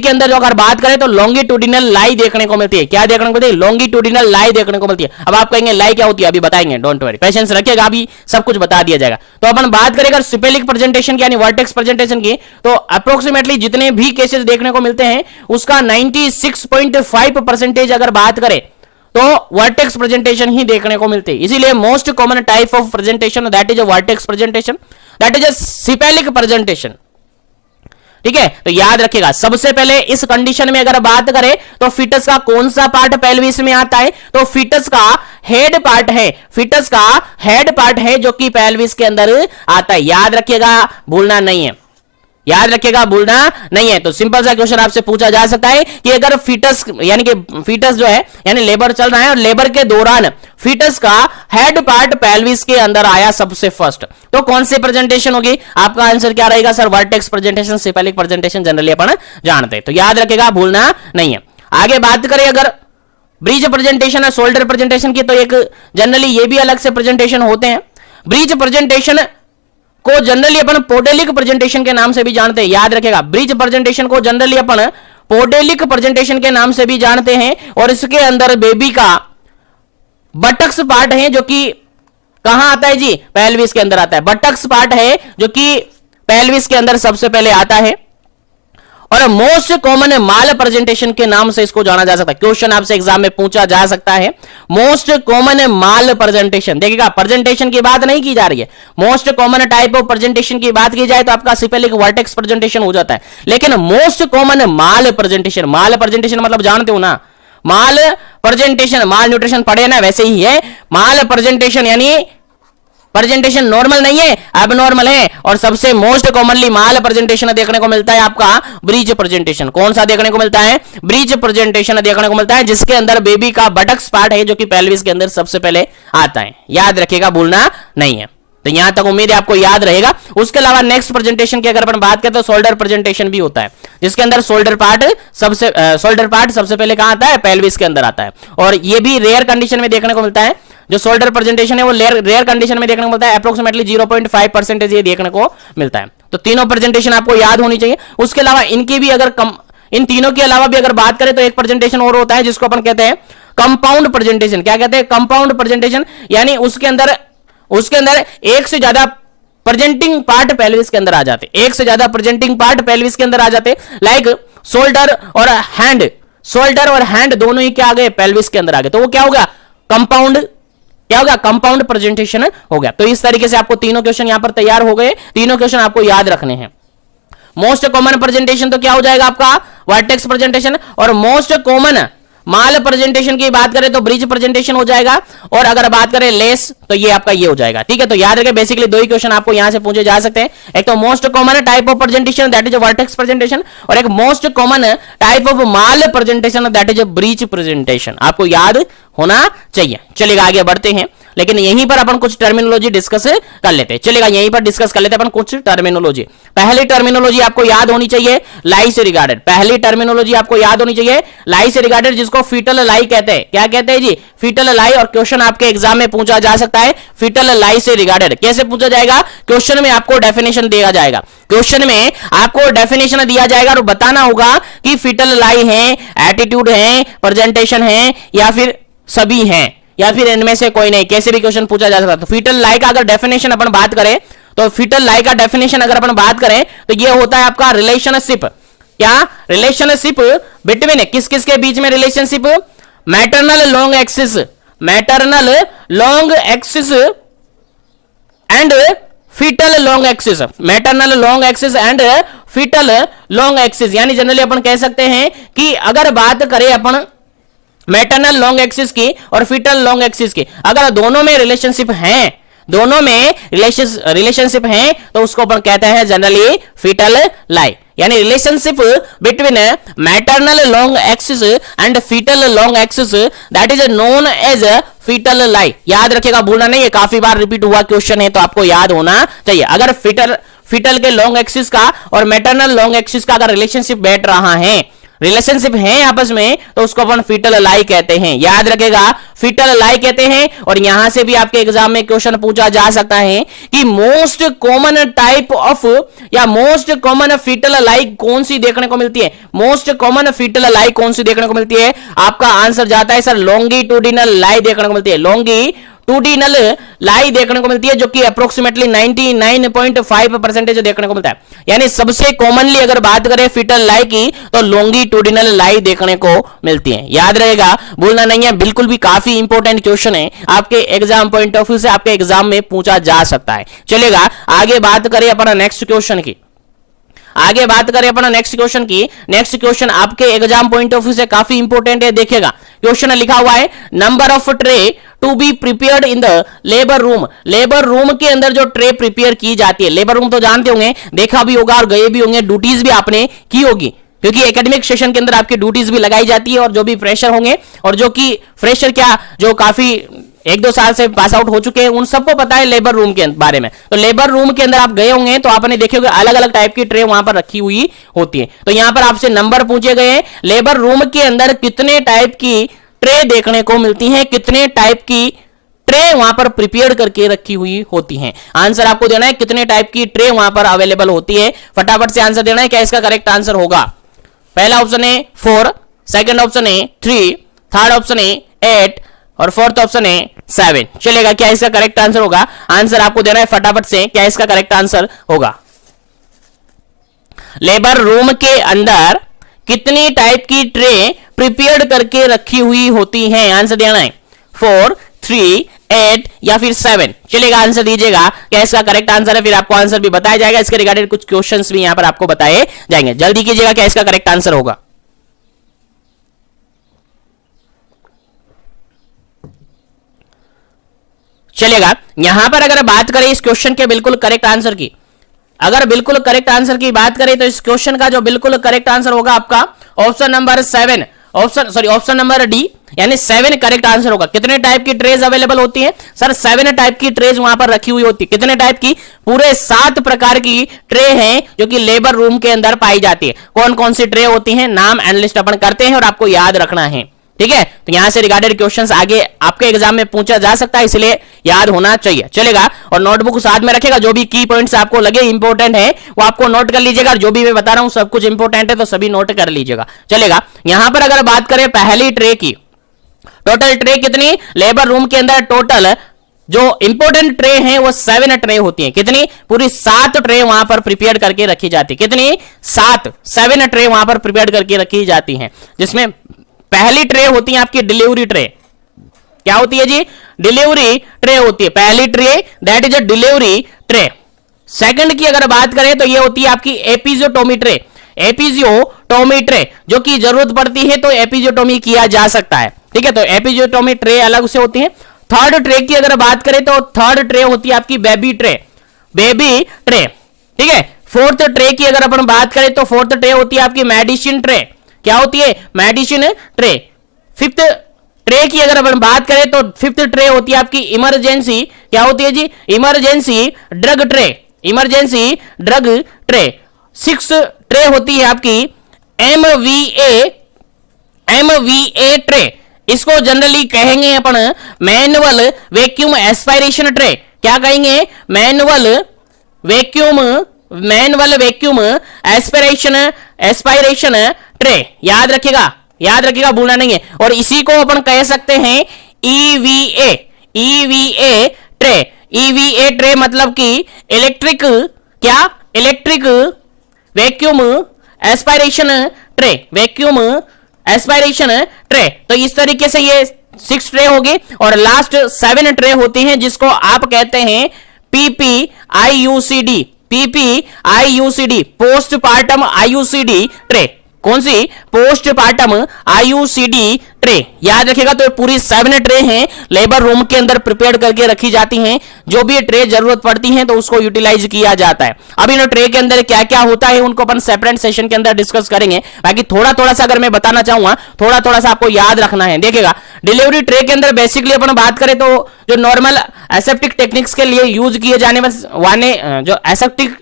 के अंदर जो अगर बात करें तो लॉन्गिट्यूडिनल लाई देखने को मिलती है। क्या देखने को मिलती है, लॉन्गिट्यूडिनल लाई देखने को मिलती है। अब आप कहेंगे लाई क्या होती है, अभी बताएंगे, डोंट वरी, पेशेंस रखिएगा, अभी सब कुछ बता दिया जाएगा। तो अपन बात करें अगर सिपेलिक प्रेजेंटेशन की यानी वर्टेक्स प्रेजेंटेशन की, तो अप्रोक्सीमेटली जितने भी केसेस देखने को मिलते हैं उसका 96.5% अगर बात करें तो वर्टेक्स प्रेजेंटेशन ही देखने को मिलते हैं। इसीलिए most common type of presentation that is a vertex presentation, that is a cephalic presentation. ठीक है, तो याद रखिएगा, सबसे पहले इस कंडीशन में अगर बात करें तो फीटस का कौन सा पार्ट पेल्विस में आता है, तो फीटस का हेड पार्ट है, फीटस का हेड पार्ट है जो कि पेल्विस के अंदर आता है। याद रखिएगा, भूलना नहीं है, याद रखिएगा, भूलना नहीं है। तो सिंपल सा क्वेश्चन आपसे पूछा जा सकता है कि अगर फीटस यानी कि फीटस जो है यानी लेबर चल रहा है और लेबर के दौरान फीटस का हेड पार्ट पेल्विस के अंदर आया सबसे फर्स्ट, तो कौन सी प्रेजेंटेशन होगी, आपका आंसर क्या रहेगा sir, vertex presentation, cephalic presentation generally अपन जानते हैं। तो याद रखिएगा, भूलना नहीं है। आगे बात करें अगर ब्रिज प्रेजेंटेशन है शोल्डर प्रेजेंटेशन की, तो एक जनरली ये भी अलग से प्रेजेंटेशन होते हैं। ब्रिज प्रेजेंटेशन को जनरली अपन पोडेलिक प्रेजेंटेशन के नाम से भी जानते हैं। याद रखेगा, ब्रिज प्रेजेंटेशन को जनरली अपन पोडेलिक प्रेजेंटेशन के नाम से भी जानते हैं। और इसके अंदर बेबी का बटक्स पार्ट है जो कि कहां आता है जी, पेल्विस के अंदर आता है। बटक्स पार्ट है जो कि पेल्विस के अंदर सबसे पहले आता है। और मोस्ट कॉमन माल प्रेजेंटेशन के नाम से इसको जाना जा सकता है। क्वेश्चन आपसे एग्जाम में पूछा जा सकता है, मोस्ट कॉमन माल प्रेजेंटेशन। देखिएगा, प्रेजेंटेशन की बात नहीं की जा रही है, most common type of presentation की बात की जाए तो आपका सिपेलिक वर्टेक्स प्रेजेंटेशन हो जाता है। लेकिन मोस्ट कॉमन माल प्रेजेंटेशन, माल प्रेजेंटेशन मतलब जानते हो ना, माल प्रेजेंटेशन, माल न्यूट्रिशन पढ़े ना, वैसे ही है माल प्रेजेंटेशन, यानी प्रेजेंटेशन नॉर्मल नहीं है, एबनॉर्मल है। और सबसे मोस्ट कॉमनली माल प्रेजेंटेशन देखने को मिलता है आपका ब्रीच प्रेजेंटेशन। कौन सा देखने को मिलता है, ब्रीच प्रेजेंटेशन देखने को मिलता है, जिसके अंदर बेबी का बटक्स पार्ट है जो कि पेल्विस के अंदर सबसे पहले आता है। याद रखिएगा, भूलना नहीं है। तो यहां तक उम्मीद है आपको याद रहेगा। उसके अलावा नेक्स्ट प्रेजेंटेशन की अगर अपन बात करें तो शोल्डर प्रेजेंटेशन भी होता है, जिसके अंदर शोल्डर पार्ट सबसे पहले कहां आता है, पेल्विस के अंदर आता है। और ये भी रेयर कंडीशन में देखने को मिलता है। जो शोल्डर प्रेजेंटेशन है वो रेयर कंडीशन में देखने को मिलता है, अप्रोक्सीमेटली 0.5% ये देखने को मिलता है। तो तीनों प्रेजेंटेशन आपको याद होनी चाहिए। उसके अलावा इनकी भी अगर इन तीनों के अलावा भी अगर बात करें तो एक प्रेजेंटेशन और होता है जिसको अपन कहते हैं कंपाउंड प्रेजेंटेशन। क्या कहते हैं, कंपाउंड प्रेजेंटेशन, यानी उसके अंदर एक से ज्यादा प्रेजेंटिंग पार्ट पेल्विस के अंदर आ जाते, एक से ज्यादा प्रेजेंटिंग पार्ट पेल्विस के अंदर आ जाते। लाइक शोल्डर और हैंड दोनों ही क्या आ गए, पेल्विस के अंदर आ गए। तो वो क्या होगा, कंपाउंड, क्या होगा, कंपाउंड प्रेजेंटेशन हो गया। तो इस तरीके से आपको तीनों क्वेश्चन यहां पर तैयार हो गए, तीनों क्वेश्चन आपको याद रखने हैं। मोस्ट कॉमन प्रेजेंटेशन तो क्या हो जाएगा आपका, वर्टेक्स प्रेजेंटेशन। और मोस्ट कॉमन माल प्रेजेंटेशन की बात करें तो ब्रिज प्रेजेंटेशन हो जाएगा। और अगर बात करें लेस तो ये आपका ये हो जाएगा। ठीक है, तो याद रखें, बेसिकली दो ही क्वेश्चन आपको यहां से पूछे जा सकते हैं। एक तो most common type of presentation that is vertex presentation, और एक most common type of mall presentation that is breech presentation. आपको याद होना चाहिए। चलिएगा, आगे बढ़ते हैं, लेकिन यहीं पर अपन कुछ टर्मिनोलॉजी डिस्कस कर लेते हैं। चलेगा, यहीं पर डिस्कस कर लेते हैं अपन कुछ टर्मिनोलॉजी। पहली टर्मिनोलॉजी आपको याद होनी चाहिए, लाई से रिगार्डेड। पहली टर्मिनोलॉजी आपको याद होनी चाहिए लाई से रिगार्डेड, जिसको फीटल लाई कहते हैं। क्या कहते हैं जी, फीटल लाई। और क्वेश्चन आपके एग्जाम में पूछा जा सकता है फीटल लाई से रिगार्डेड। कैसे पूछा जाएगा, क्वेश्चन में आपको डेफिनेशन दिया जाएगा, क्वेश्चन में आपको डेफिनेशन दिया जाएगा और बताना होगा कि फीटल लाई है, एटीट्यूड है, प्रेजेंटेशन है, या फिर सभी हैं, या फिर इनमें से कोई नहीं। कैसे भी क्वेश्चन पूछा जा सकता है। तो फीटल लाई का अगर डेफिनेशन अपन बात करें तो फीटल लाई का डेफिनेशन अगर अपन बात करें तो ये होता है आपका रिलेशनशिप। क्या, रिलेशनशिप बिटवीन किस किस के बीच में relationship, maternal long axis, maternal long axis and fetal long axis, maternal long axis and fetal long axis. यानी जनरली अपन कह सकते हैं कि अगर बात करें अपन मैटरनल लॉन्ग एक्सिस की और फीटल लॉन्ग एक्सिस की, अगर दोनों में रिलेशनशिप हैं, दोनों में रिलेशनशिप है तो उसको अपन कहते हैं जनरली फीटल लाई। यानी relationship between maternal long axis and fetal long axis, that is known as foetal lie. याद रखिएगा, भूलना नहीं है, काफी बार रिपीट हुआ क्वेश्चन है तो आपको याद होना चाहिए। अगर फीटल के लॉन्ग एक्सिस का और मैटरनल लॉन्ग एक्सिस का अगर रिलेशनशिप बैठ रहा है, रिलेशनशिप है आपस में, तो उसको अपन फीटल लाई कहते हैं। याद रखेगा, फीटल लाई कहते हैं। और यहां से भी आपके एग्जाम में क्वेश्चन पूछा जा सकता है कि मोस्ट कॉमन टाइप ऑफ या मोस्ट कॉमन फीटल लाई कौन सी देखने को मिलती है, मोस्ट कॉमन फीटल लाई कौन सी देखने को मिलती है। आपका आंसर जाता है सर लॉन्गिट्यूडिनल लाई देखने को मिलती है, लॉन्गिट्यूडिनल लाई देखने को मिलती है, जो कि अप्रोक्सीमेटली 99.5% देखने को मिलता है। यानी सबसे कॉमनली अगर बात करें फीटल लाई की तो लॉन्गिट्यूडिनल लाई देखने को मिलती है। याद रहेगा, भूलना नहीं है, बिल्कुल भी काफी इंपॉर्टेंट क्वेश्चन है, आपके एग्जाम पॉइंट ऑफ व्यू से आपके एग्जाम में पूछा जा सकता है। चलेगा, आगे बात करें अपना नेक्स्ट क्वेश्चन की, आगे बात करें अपना नेक्स्ट क्वेश्चन की। नेक्स्ट क्वेश्चन आपके एग्जाम पॉइंट ऑफ व्यू से काफी इंपॉर्टेंट है, देखिएगा क्वेश्चन लिखा हुआ है number of tray to be prepared in the labour room. Labour room के अंदर जो ट्रे प्रिपेयर की जाती है, लेबर रूम तो जानते होंगे, देखा भी होगा और गए भी होंगे, ड्यूटीज भी आपने की होगी, क्योंकि एकेडमिक सेशन के अंदर आपकी ड्यूटीज भी लगाई जाती है। और जो भी फ्रेशर होंगे और जो कि फ्रेशर क्या जो काफी 1-2 साल से पास आउट हो चुके हैं, उन सबको पता है लेबर रूम के बारे में। तो लेबर रूम के अंदर आप गए होंगे तो आपने देखे होंगे अलग अलग टाइप की ट्रे वहां पर रखी हुई होती है। तो यहां पर आपसे नंबर पूछे गए हैं, लेबर रूम के अंदर कितने टाइप की ट्रे देखने को मिलती हैं, कितने टाइप की ट्रे वहां पर प्रिपेयर करके रखी हुई होती हैं। आंसर आपको देना है कितने टाइप की ट्रे वहां पर अवेलेबल होती है, फटाफट से आंसर देना है। क्या इसका करेक्ट आंसर होगा? पहला ऑप्शन है 4, सेकंड ऑप्शन है 3, थर्ड ऑप्शन है 8 और फोर्थ ऑप्शन है 7। चलेगा, क्या इसका करेक्ट आंसर होगा? आंसर आपको देना है फटाफट से, क्या इसका करेक्ट आंसर होगा? लेबर रूम के अंदर कितनी टाइप की ट्रे प्रिपेयर्ड करके रखी हुई होती हैं? आंसर देना है 4, 3, 8 या फिर 7। चलेगा, आंसर दीजिएगा, क्या इसका करेक्ट आंसर है? फिर आपको आंसर भी बताया जाएगा, इसके रिगार्डेड कुछ क्वेश्चंस भी यहां पर आपको बताए जाएंगे। जल्दी कीजिएगा, क्या इसका करेक्ट आंसर होगा? चलेगा, यहां पर अगर बात करें इस क्वेश्चन के बिल्कुल करेक्ट आंसर की, अगर बिल्कुल करेक्ट आंसर की बात करें तो इस क्वेश्चन का जो बिल्कुल करेक्ट आंसर होगा आपका option number 7, option number D, यानी 7 करेक्ट आंसर होगा। कितने टाइप की ट्रेज अवेलेबल होती है? सर 7 टाइप की ट्रेज वहां पर रखी हुई होती है। कितने टाइप की? पूरे 7 प्रकार की ट्रे हैं जो कि लेबर रूम के अंदर पाई जाती है। कौन कौन सी ट्रे होती हैं, नाम एनालिस्ट अपन करते हैं और आपको याद रखना है, ठीक है। तो यहां से रिगार्डेड क्वेश्चंस आगे आपके एग्जाम में पूछा जा सकता है, इसलिए याद होना चाहिए। चलेगा, और नोटबुक साथ में रखेगा, जो भी की पॉइंट्स आपको लगे इंपॉर्टेंट है वो आपको नोट कर लीजिएगा। जो भी मैं बता रहा हूं सब कुछ इंपॉर्टेंट है तो सभी नोट कर लीजिएगा। चलेगा, यहां पर अगर बात करें पहली ट्रे की, टोटल ट्रे कितनी लेबर रूम के अंदर टोटल जो इंपॉर्टेंट ट्रे हैं वो 7 ट्रे होती हैं। कितनी? पूरी 7 ट्रे वहां पर प्रिपेयर करके रखी जाती है। कितनी? 7 ट्रे वहां पर प्रिपेयर करके रखी जाती हैं, जिसमें पहली ट्रे होती है आपकी डिलीवरी ट्रे। क्या होती है जी? डिलीवरी ट्रे होती है पहली tray, that is a delivery tray. Second की अगर बात करें तो ये होती है आपकी एपिजियोटोमी ट्रे, एपिजियोटोमी ट्रे, जो कि जरूरत पड़ती है तो एपिजियोटोमी किया जा सकता है, ठीक है। तो एपिजियोटोमी ट्रे अलग से होती है। थर्ड ट्रे की अगर बात करें तो थर्ड ट्रे होती है आपकी बेबी ट्रे, बेबी ट्रे, ठीक है। फोर्थ ट्रे की अगर अपन बात करें तो फोर्थ ट्रे होती है आपकी मेडिसिन ट्रे। क्या होती है? Medicine tray. फिफ्थ ट्रे की अगर अपन बात करें तो फिफ्थ ट्रे होती है आपकी इमरजेंसी, क्या होती है जी? Emergency drug tray, emergency drug tray. Six tray होती है आपकी एमवीए ट्रे, इसको जनरली कहेंगे अपन मैनुअल वैक्यूम एस्पायरेशन ट्रे। क्या कहेंगे? Manual vacuum aspiration tray. याद रखिएगा, भूलना नहीं है। और इसी को अपन कह सकते हैं ईवीए ट्रे। ईवीए ट्रे मतलब कि electric vacuum aspiration tray, vacuum aspiration tray. तो इस तरीके से ये 6 ट्रे होगी और लास्ट 7 ट्रे होती हैं जिसको आप कहते हैं पीपीआईयूसीडी, पोस्टपार्टम आईयूसीडी ट्रे। कौन सी? Postpartum IUCD tray. याद रखिएगा, तो पूरी 7 ट्रे हैं, लेबर रूम के अंदर प्रिपेयर करके रखी जाती हैं। जो भी ट्रे जरूरत पड़ती है तो उसको यूटिलाइज किया जाता है। अब इन ट्रे के अंदर क्या क्या होता है उनको अपन सेपरेट सेशन के अंदर डिस्कस करेंगे। बाकी थोड़ा थोड़ा सा अगर मैं बताना चाहूंगा, थोड़ा थोड़ा सा आपको याद रखना है। देखिएगा, डिलीवरी ट्रे के अंदर बेसिकली अपन बात करें तो जो नॉर्मल एसेप्टिक टेक्निक्स के लिए यूज किए जाने वाले जो एसेप्टिक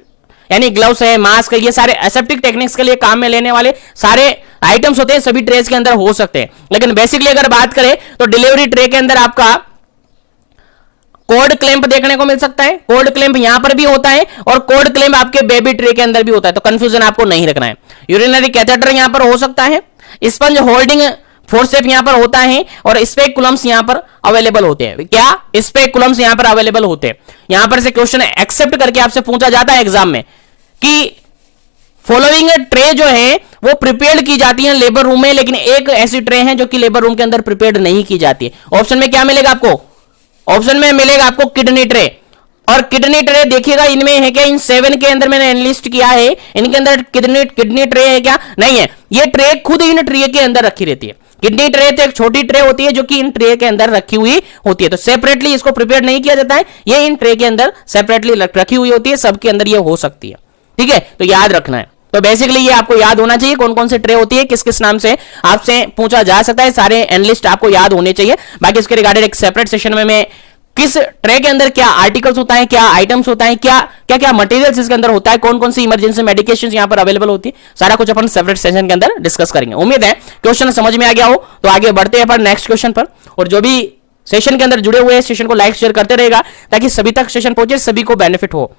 यानी ग्लव्स है, मास्क है, ये सारे एसेप्टिक टेक्निक्स के लिए काम में लेने वाले सारे आइटम्स होते हैं, सभी ट्रेस के अंदर हो सकते हैं। लेकिन बेसिकली अगर बात करें तो डिलीवरी ट्रे के अंदर आपका कोड क्लैंप देखने को मिल सकता है। कोड क्लैंप यहां पर भी होता है और कोड क्लैंप आपके बेबी ट्रे के अंदर भी होता है, तो कंफ्यूजन आपको नहीं रखना है। यूरिनरी कैथेटर यहां पर हो सकता है, स्पंज होल्डिंग फोर्सेप यहां पर होता है और स्पेकुलम्स यहां पर अवेलेबल होते हैं। क्या? स्पेकुलम्स यहां पर अवेलेबल होते हैं। यहां पर से क्वेश्चन एक्सेप्ट करके आपसे पूछा जाता है एग्जाम में कि फॉलोइंग ट्रे जो है वो प्रिपेयर्ड की जाती है लेबर रूम में, लेकिन एक ऐसी ट्रे है जो कि लेबर रूम के अंदर प्रिपेयर्ड नहीं की जाती है। ऑप्शन में क्या मिलेगा आपको? ऑप्शन में मिलेगा आपको किडनी ट्रे। और किडनी ट्रे देखिएगा, इनमें है क्या? इन 7 के अंदर मैंने एनलिस्ट किया है, इनके अंदर किडनी ट्रे है क्या? नहीं है। ये ट्रे खुद इन ट्रे के अंदर रखी रहती है। किडनी ट्रे तो एक छोटी ट्रे होती है जो कि इन ट्रे के अंदर रखी हुई होती है, तो सेपरेटली इसको प्रिपेयर नहीं किया जाता है, ये इन ट्रे के अंदर सेपरेटली रखी हुई होती है, सबके अंदर ये हो सकती है। ठीक है, तो याद रखना है। तो बेसिकली ये आपको याद होना चाहिए कौन कौन से ट्रे होती है, किस किस नाम से आपसे पूछा जा सकता है, सारे एनालिस्ट आपको याद होने चाहिए। बाकी इसके रिगार्डेड एक सेपरेट सेशन में मैं किस ट्रे के अंदर क्या आर्टिकल्स होता है, क्या आइटम्स होता है, क्या क्या क्या मटेरियल्स इसके अंदर होता है, कौन कौन सी इमरजेंसी मेडिकेशन यहां पर अवेलेबल होती है, सारा कुछ अपन सेपरेट सेशन के अंदर डिस्कस करेंगे। उम्मीद है क्वेश्चन समझ में आ गया हो। तो आगे बढ़ते हैं अपन नेक्स्ट क्वेश्चन पर, और जो भी सेशन के अंदर जुड़े हुए हैं सेशन को लाइक शेयर करते रहेगा ताकि सभी तक सेशन पहुंचे, सभी को बेनिफिट हो।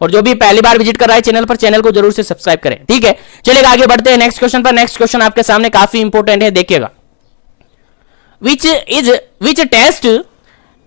और जो भी पहली बार विजिट कर रहा है चैनल पर, चैनल को जरूर से सब्सक्राइब करें। ठीक है, चलिएगा आगे बढ़ते हैं नेक्स्ट क्वेश्चन पर। नेक्स्ट क्वेश्चन आपके सामने काफी इंपॉर्टेंट है, देखिएगा। Which test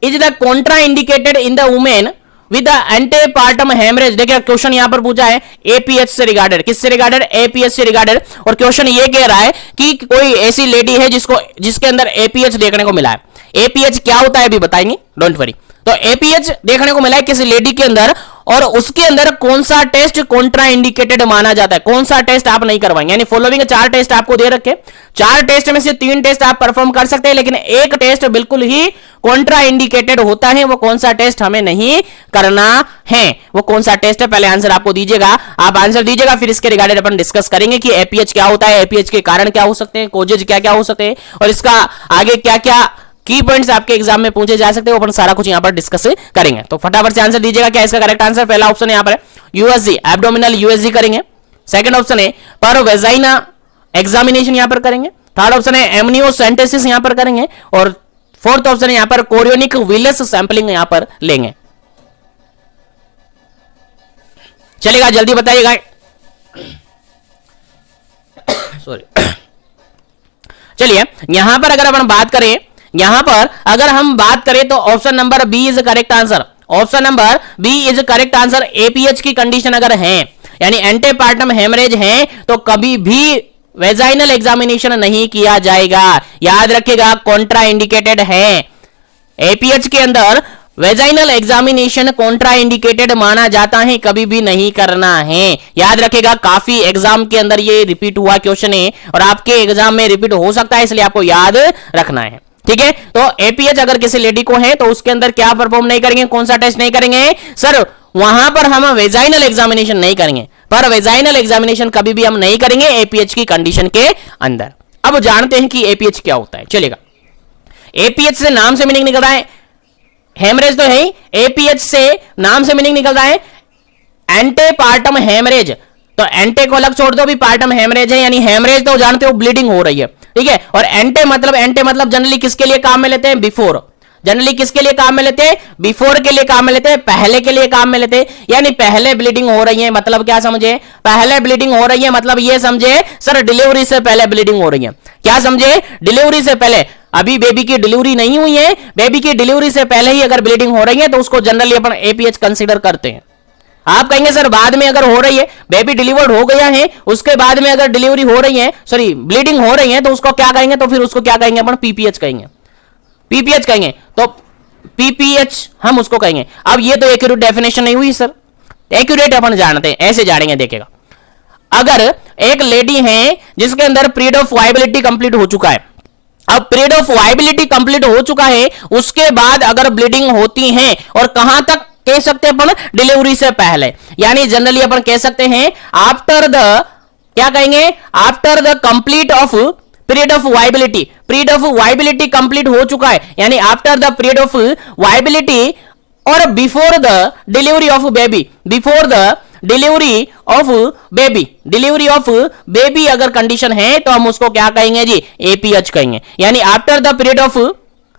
is the contraindicated in the women with antepartum haemorrhage. देखिए क्वेश्चन यहां पर पूछा है एपीएच से रिगार्डेड, किससे रिगार्डेड? एपीएच से रिगार्डेड। और क्वेश्चन ये कह रहा है कि कोई ऐसी लेडी है जिसके अंदर एपीएच देखने को मिला है। एपीएच क्या होता है अभी बताएंगे, डोंट वरी। तो एपीएच देखने को मिला है किसी लेडी के अंदर, और उसके अंदर कौन सा टेस्ट कॉन्ट्रा इंडिकेटेड माना जाता है, कौन सा टेस्ट आप नहीं करवाएंगे। यानी फॉलोइंग 4 टेस्ट आपको दे रखे, 4 टेस्ट में से 3 टेस्ट आप परफॉर्म कर सकते हैं, लेकिन एक टेस्ट बिल्कुल ही कॉन्ट्रा इंडिकेटेड होता है। वो कौन सा टेस्ट हमें नहीं करना है, वो कौन सा टेस्ट है? पहले आंसर आपको दीजिएगा, आप आंसर दीजिएगा, फिर इसके रिगार्डेड अपन डिस्कस करेंगे कि एपीएच क्या होता है, एपीएच के कारण क्या हो सकते हैं, कोजेज क्या क्या हो सकते हैं, और इसका आगे क्या क्या की पॉइंट्स आपके एग्जाम में पूछे जा सकते हैं, अपन सारा कुछ यहां पर डिस्कस करेंगे। तो फटाफट से आंसर दीजिएगा। क्या इसका करेक्ट आंसर? पहला ऑप्शन यहां पर यूएसजी, एब्डोमिनल यूएसजी करेंगे। सेकंड ऑप्शन है पर वेजाइना एग्जामिनेशन यहां पर करेंगे। थर्ड ऑप्शन है एमनियोसेंटेसिस यहां पर करेंगे, और फोर्थ ऑप्शन है यहां पर कोरियोनिक विलस सैंपलिंग यहां पर लेंगे। चलेगा, जल्दी बताइएगा। सॉरी, चलिए यहां पर अगर अपन बात करें, यहां पर अगर हम बात करें तो option number B is correct answer. Option number B is correct answer. APH की कंडीशन अगर है, यानी एंटेपार्टम हेमरेज है, तो कभी भी वेजाइनल एग्जामिनेशन नहीं किया जाएगा। याद रखिएगा, कॉन्ट्रा इंडिकेटेड है। एपीएच के अंदर वेजाइनल एग्जामिनेशन कॉन्ट्रा इंडिकेटेड माना जाता है, कभी भी नहीं करना है। याद रखिएगा, काफी एग्जाम के अंदर ये रिपीट हुआ क्वेश्चन है और आपके एग्जाम में रिपीट हो सकता है, इसलिए आपको याद रखना है। ठीक है, तो एपीएच अगर किसी लेडी को है तो उसके अंदर क्या परफॉर्म नहीं करेंगे, कौन सा टेस्ट नहीं करेंगे? सर वहां पर हम वेजाइनल एग्जामिनेशन नहीं करेंगे, पर वेजाइनल एग्जामिनेशन कभी भी हम नहीं करेंगे एपीएच की कंडीशन के अंदर। अब जानते हैं कि एपीएच क्या होता है। चलेगा, एपीएच से नाम से मीनिंग निकल रहा है, हेमरेज तो है ही, एपीएच से नाम से मीनिंग निकल रहा है एंटेपार्टम हेमरेज। तो एंटे को अलग छोड़ दो, भी पार्टम हेमरेज है, यानी हेमरेज तो जानते हो ब्लीडिंग हो रही है। ठीक है, और एंटे मतलब जनरली किसके लिए काम में लेते हैं? बिफोर। जनरली किसके लिए काम में लेते हैं? बिफोर के लिए काम में लेते हैं, पहले के लिए काम में लेते हैं। यानी पहले ब्लीडिंग हो रही है, मतलब क्या समझे? पहले ब्लीडिंग हो रही है मतलब ये समझे सर डिलीवरी से पहले ब्लीडिंग हो रही है। क्या समझे? डिलीवरी से पहले, अभी बेबी की डिलीवरी नहीं हुई है, बेबी की डिलीवरी से पहले ही अगर ब्लीडिंग हो रही है तो उसको जनरली अपन एपीएच कंसीडर करते हैं। आप कहेंगे सर बाद में अगर हो रही है, बेबी डिलीवर्ड हो गया है, उसके बाद में अगर डिलीवरी हो रही है, सॉरी ब्लीडिंग हो रही है, तो उसको क्या कहेंगे? तो फिर उसको क्या कहेंगे अपन? पीपीएच कहेंगे। पीपीएच कहेंगे, तो पीपीएच हम उसको कहेंगे। अब ये तो एक्यूरेट डेफिनेशन नहीं हुई सर, एक्यूरेट अपन जानते हैं, ऐसे जानेंगे। देखेगा, अगर एक लेडी है जिसके अंदर पीरियड ऑफ वायबिलिटी कंप्लीट हो चुका है, अब पीरियड ऑफ वायबिलिटी कंप्लीट हो चुका है, उसके बाद अगर ब्लीडिंग होती है, और कहां तक कह सकते हैं अपन, डिलीवरी से पहले, यानी जनरली अपन कह सकते हैं आफ्टर द, क्या कहेंगे, after the complete of period of viability, period of viability complete हो चुका है, यानी after the period of viability और before the delivery of baby, before the delivery of baby, delivery of baby अगर condition है तो हम उसको क्या कहेंगे जी, एपीएच कहेंगे। यानी after the period of,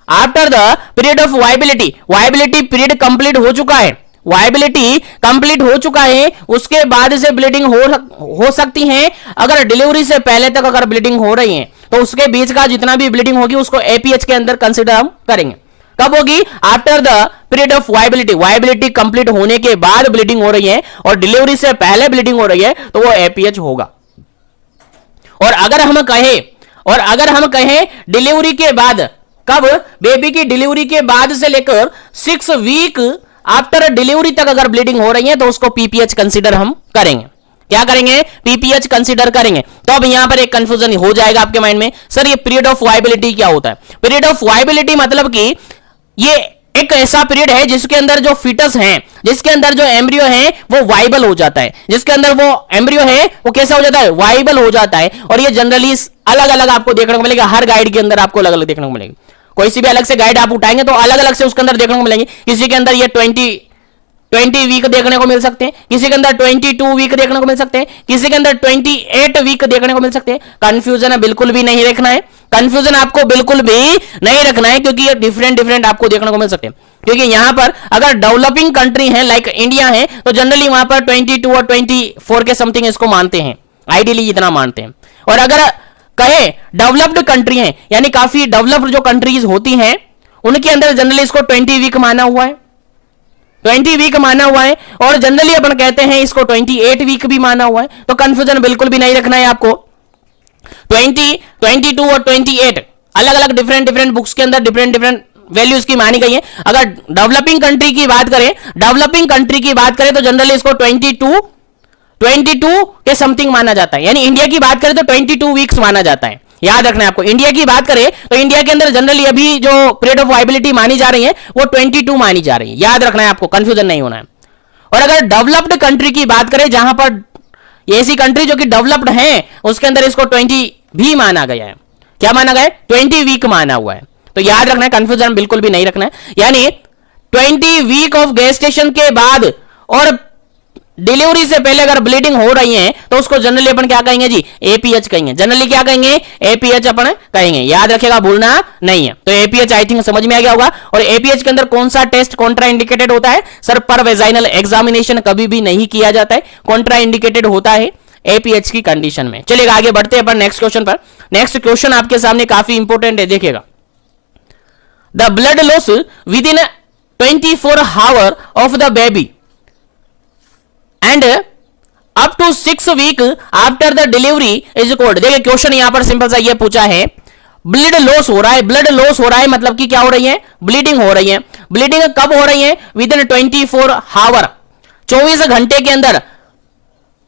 after the period of viability, viability period complete हो चुका है, वायबिलिटी कंप्लीट हो चुका है, उसके बाद से ब्लीडिंग हो सकती है। अगर डिलीवरी से पहले तक अगर ब्लीडिंग हो रही है तो उसके बीच का जितना भी ब्लीडिंग होगी उसको एपीएच के अंदर कंसीडर हम करेंगे। कब होगी, after the period of viability, viability complete होने के बाद ब्लीडिंग हो रही है और डिलीवरी से पहले ब्लीडिंग हो रही है तो वो एपीएच होगा। और अगर हम कहें डिलीवरी के बाद, कब, बेबी की डिलीवरी के बाद से लेकर 6 वीक आफ्टर डिलीवरी तक अगर ब्लीडिंग हो रही है तो उसको पीपीएच कंसीडर हम करेंगे। क्या करेंगे, पीपीएच कंसीडर करेंगे। तो अब यहां पर एक कंफ्यूजन हो जाएगा आपके माइंड में, सर ये पीरियड ऑफ वायबिलिटी क्या होता है। पीरियड ऑफ वायबिलिटी मतलब कि ये एक ऐसा पीरियड है जिसके अंदर जो फीटस है, जिसके अंदर जो एम्ब्रियो है वो वाइबल हो जाता है, जिसके अंदर वो एम्ब्रियो है वो कैसा हो जाता है, वाइबल हो जाता है। और ये जनरली अलग अलग आपको देखने को मिलेगा, हर गाइड के अंदर आपको अलग अलग देखने को मिलेगी। कोई सी भी अलग से गाइड आप उठाएंगे तो अलग अलग से उसके अंदर देखने को मिलेंगे। किसी के अंदर ये 20 वीक देखने को मिल सकते हैं, किसी के अंदर 22 वीक देखने को मिल सकते हैं, किसी के अंदर 28 वीक देखने को मिल सकते हैं। कंफ्यूजन बिल्कुल भी नहीं रखना है, कंफ्यूजन आपको बिल्कुल भी नहीं रखना है, क्योंकि ये डिफरेंट आपको देखने को मिल सकते हैं। क्योंकि यहां पर अगर डेवलपिंग कंट्री है लाइक इंडिया है तो जनरली वहां पर 22 और 24 के समथिंग इसको मानते हैं, आइडियली इतना मानते हैं। और अगर कहे डेवलप्ड कंट्री है, यानी काफी डेवलप्ड जो कंट्रीज होती हैं उनके अंदर जनरली इसको 20 वीक माना हुआ है, 20 वीक माना हुआ है। और जनरली अपन कहते हैं इसको 28 वीक भी माना हुआ है। तो कंफ्यूजन बिल्कुल भी नहीं रखना है आपको। 20, 22 और 28 अलग अलग डिफरेंट बुक्स के अंदर डिफरेंट वैल्यूज की मानी गई है। अगर डेवलपिंग कंट्री की बात करें तो जनरली इसको 22 के समथिंग माना जाता है। यानी इंडिया की बात करें तो 22 वीक्स माना जाता है। याद रखना है आपको। इंडिया की बात करें तो इंडिया के अंदर जनरली अभी जो पीरियड ऑफ वायबिलिटी मानी जा रही है वो 22 मानी जा रही है। याद रखना है आपको, कंफ्यूजन नहीं होना है। और अगर डेवलप्ड कंट्री की बात करें, जहां पर ऐसी कंट्री जो कि डेवलप्ड है उसके अंदर इसको 20 भी माना गया है। क्या माना गया है, 20 वीक माना हुआ है। तो याद रखना है, कंफ्यूजन बिल्कुल भी नहीं रखना है। यानी 20 वीक ऑफ गेस्टेशन के बाद और डिलीवरी से पहले अगर ब्लीडिंग हो रही है तो उसको जनरली अपन क्या कहेंगे जी, एपीएच कहेंगे। जनरली क्या कहेंगे, एपीएच अपन कहेंगे। याद रखेगा, भूलना नहीं है। तो एपीएच आई थिंक समझ में आ गया होगा। और एपीएच के अंदर कौन सा टेस्ट कॉन्ट्रा इंडिकेटेड होता है, सर पर वेजाइनल एग्जामिनेशन कभी भी नहीं किया जाता है, कॉन्ट्रा इंडिकेटेड होता है एपीएच की कंडीशन में। चलिए आगे बढ़ते हैं अपन नेक्स्ट क्वेश्चन पर। नेक्स्ट क्वेश्चन आपके सामने काफी इंपॉर्टेंट है, देखिएगा। The blood loss within 24 hour of the baby and up to 6 week after the delivery is called. देखिए क्वेश्चन यहां पर सिंपल सा ये पूछा है, ब्लड लॉस हो रहा है। ब्लड लॉस हो रहा है मतलब कि क्या हो रही है, ब्लीडिंग हो रही है। ब्लीडिंग कब हो रही है, विद इन 24 आवर, 24 घंटे के अंदर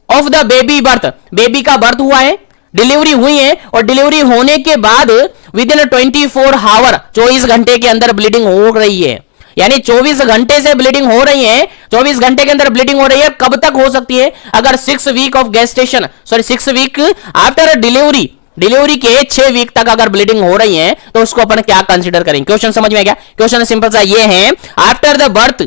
of the baby birth, baby का बर्थ हुआ है, डिलीवरी हुई है और डिलीवरी होने के बाद विद इन 24 आवर, 24 घंटे के अंदर ब्लीडिंग हो रही है। यानी 24 घंटे से ब्लीडिंग हो रही है, 24 घंटे के अंदर ब्लीडिंग हो रही है। कब तक हो सकती है, अगर 6 week of gestation, sorry 6 week after delivery, delivery के 6 वीक तक अगर ब्लीडिंग हो रही है तो उसको अपन क्या कंसीडर करेंगे। क्वेश्चन समझ में आ गया। क्वेश्चन सिंपल सा ये है, after the birth,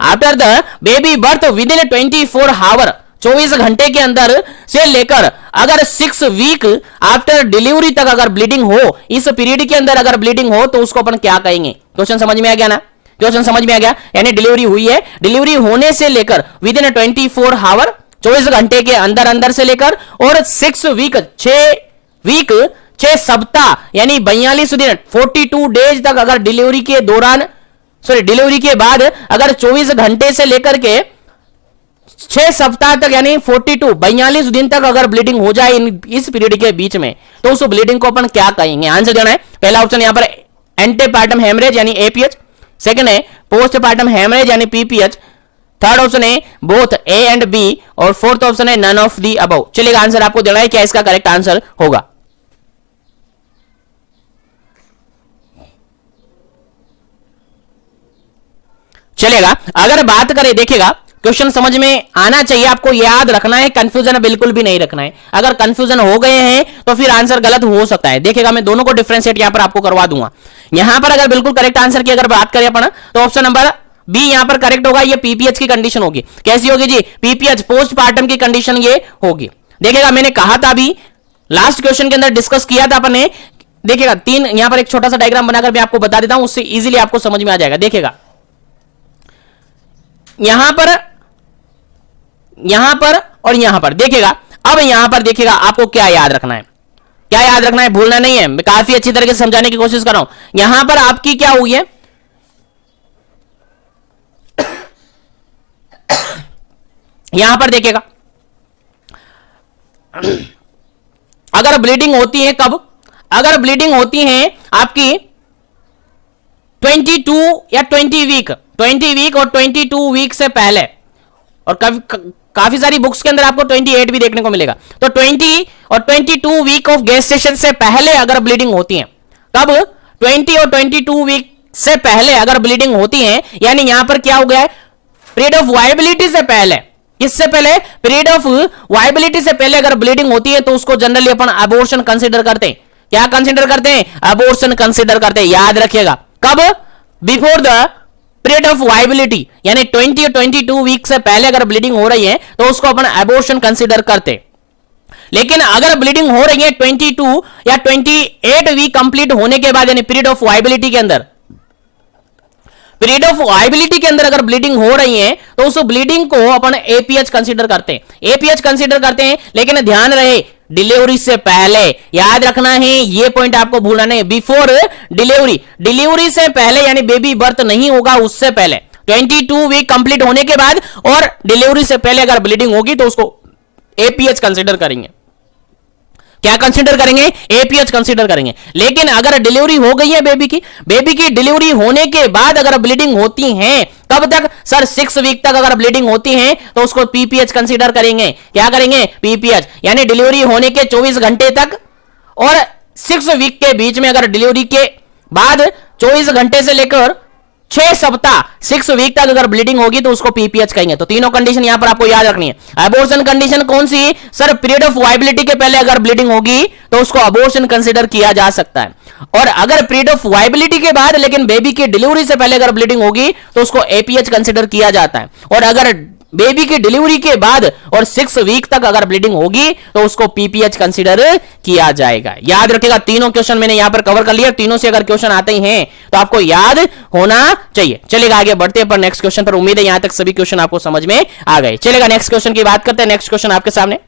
after the baby birth within 24 hour, 24 घंटे के अंदर से लेकर अगर 6 वीक आफ्टर डिलीवरी तक अगर ब्लीडिंग हो, इस पीरियड के अंदर अगर ब्लीडिंग हो तो उसको अपन क्या कहेंगे। क्वेश्चन समझ में आ गया ना, क्वेश्चन समझ में आ गया। यानी डिलीवरी हुई है, डिलीवरी होने से लेकर विद इन 24 आवर, 24 घंटे के अंदर अंदर से लेकर और 6 वीक, 6 सप्ताह यानी 42 दिन, 42 डेज तक अगर डिलीवरी के दौरान, सॉरी डिलीवरी के बाद अगर 24 घंटे से लेकर के 6 सप्ताह तक यानी 42 दिन तक अगर ब्लीडिंग हो जाए इस पीरियड के बीच में तो उस ब्लीडिंग को अपन क्या कहेंगे। आंसर देना है। पहला ऑप्शन यहां पर एंटीपार्टम हेमरेज यानी एपीएच, सेकंड है पोस्टपार्टम हेमरेज यानी पीपीएच, थर्ड ऑप्शन है बोथ ए एंड बी, और फोर्थ ऑप्शन है नन ऑफ दी अबव। चलिएगा आंसर आपको देना है, क्या इसका करेक्ट आंसर होगा। चलेगा, अगर बात करें, देखिएगा क्वेश्चन समझ में आना चाहिए, आपको याद रखना है, कंफ्यूजन बिल्कुल भी नहीं रखना है। अगर कंफ्यूजन हो गए हैं तो फिर आंसर गलत हो सकता है। देखिएगा मैं दोनों को डिफरेंशिएट यहां पर आपको करवा दूंगा। यहां पर अगर बिल्कुल करेक्ट आंसर की अगर बात करें अपन, तो ऑप्शन नंबर बी यहां पर करेक्ट होगा। ये पीपीएच की कंडीशन होगी। कैसी होगी जी? पीपीएच, पोस्टपार्टम की कंडीशन ये होगी। देखिएगा मैंने कहा था अभी लास्ट क्वेश्चन के अंदर डिस्कस किया था अपन ने। देखिएगा तीन, यहां पर एक छोटा सा डायग्राम बनाकर मैं आपको बता देता हूं, उससे इजीली आपको समझ में आ जाएगा। देखिएगा यहां पर और यहां पर, देखिएगा अब यहां पर देखिएगा आपको क्या याद रखना है, क्या याद रखना है, भूलना नहीं है। मैं काफी अच्छी तरीके से समझाने की कोशिश कर रहा हूं। यहां पर आपकी क्या हुई है, यहां पर देखिएगा अगर ब्लीडिंग होती है कब, अगर ब्लीडिंग होती है आपकी 22 या 20 वीक, 20 वीक और 22 वीक से पहले, और काफी सारी बुक्स के अंदर आपको 28 भी देखने को मिलेगा। तो 20 और 22 वीक ऑफ गेस्टेशन से पहले अगर ब्लीडिंग होती है, कब? 20 और 22 वीक से पहले अगर ब्लीडिंग होती है, यानी यहां पर क्या हो गया है, पीरियड ऑफ वायबिलिटी से पहले, किससे पहले? पीरियड ऑफ वायबिलिटी से पहले अगर ब्लीडिंग होती है तो उसको जनरली अपन अबॉर्शन कंसीडर करते हैं। क्या कंसीडर करते हैं? अबॉर्शन कंसीडर करते हैं। याद रखिएगा कब? Before the period of viability, यानी 20 और 22 वीक से पहले अगर ब्लीडिंग हो रही है तो उसको अपन अबॉर्शन कंसीडर करते। लेकिन अगर ब्लीडिंग हो रही है 22 या 28 वीक कंप्लीट होने के बाद, यानी पीरियड ऑफ वायबिलिटी के अंदर, पीरियड ऑफ वायबिलिटी के अंदर अगर ब्लीडिंग हो रही है तो उस ब्लीडिंग को अपन एपीएच कंसीडर करते हैं, एपीएच कंसीडर करते हैं। लेकिन ध्यान रहे डिलीवरी से पहले, याद रखना है, ये पॉइंट आपको भूलना नहीं। बिफोर डिलीवरी, डिलीवरी से पहले यानी बेबी बर्थ नहीं होगा उससे पहले, 22 वीक कंप्लीट होने के बाद और डिलीवरी से पहले अगर ब्लीडिंग होगी तो उसको एपीएच कंसीडर करेंगे। क्या कंसीडर करेंगे? एपीएच कंसीडर करेंगे। लेकिन अगर डिलीवरी हो गई है बेबी की डिलीवरी होने के बाद अगर ब्लीडिंग होती है, कब तक सर? 6 वीक तक अगर ब्लीडिंग होती है तो उसको पीपीएच कंसीडर करेंगे। क्या करेंगे? पीपीएच, यानी डिलीवरी होने के 24 घंटे तक और 6 वीक के बीच में अगर डिलीवरी के बाद 24 घंटे से लेकर 6 सप्ताह, 6 वीक तक अगर ब्लीडिंग होगी तो उसको पीपीएच कहेंगे। तो तीनों कंडीशन यहां पर आपको याद रखनी है। अबॉर्शन कंडीशन कौन सी? सर पीरियड ऑफ वायबिलिटी के पहले अगर ब्लीडिंग होगी तो उसको अबॉर्शन कंसीडर किया जा सकता है, और अगर पीरियड ऑफ वायबिलिटी के बाद लेकिन बेबी की डिलीवरी से पहले अगर ब्लीडिंग होगी तो उसको एपीएच कंसीडर किया जाता है। और अगर बेबी की डिलीवरी के बाद और 6 वीक तक अगर ब्लीडिंग होगी तो उसको पीपीएच कंसीडर किया जाएगा। याद रखिएगा, तीनों क्वेश्चन मैंने यहां पर कवर कर लिया। तीनों से अगर क्वेश्चन आते ही हैं तो आपको याद होना चाहिए। चलेगा आगे बढ़ते हैं पर नेक्स्ट क्वेश्चन पर। उम्मीद है यहां तक सभी क्वेश्चन आपको समझ में आ गए। चलेगा नेक्स्ट क्वेश्चन की बात करते हैं। नेक्स्ट क्वेश्चन आपके सामने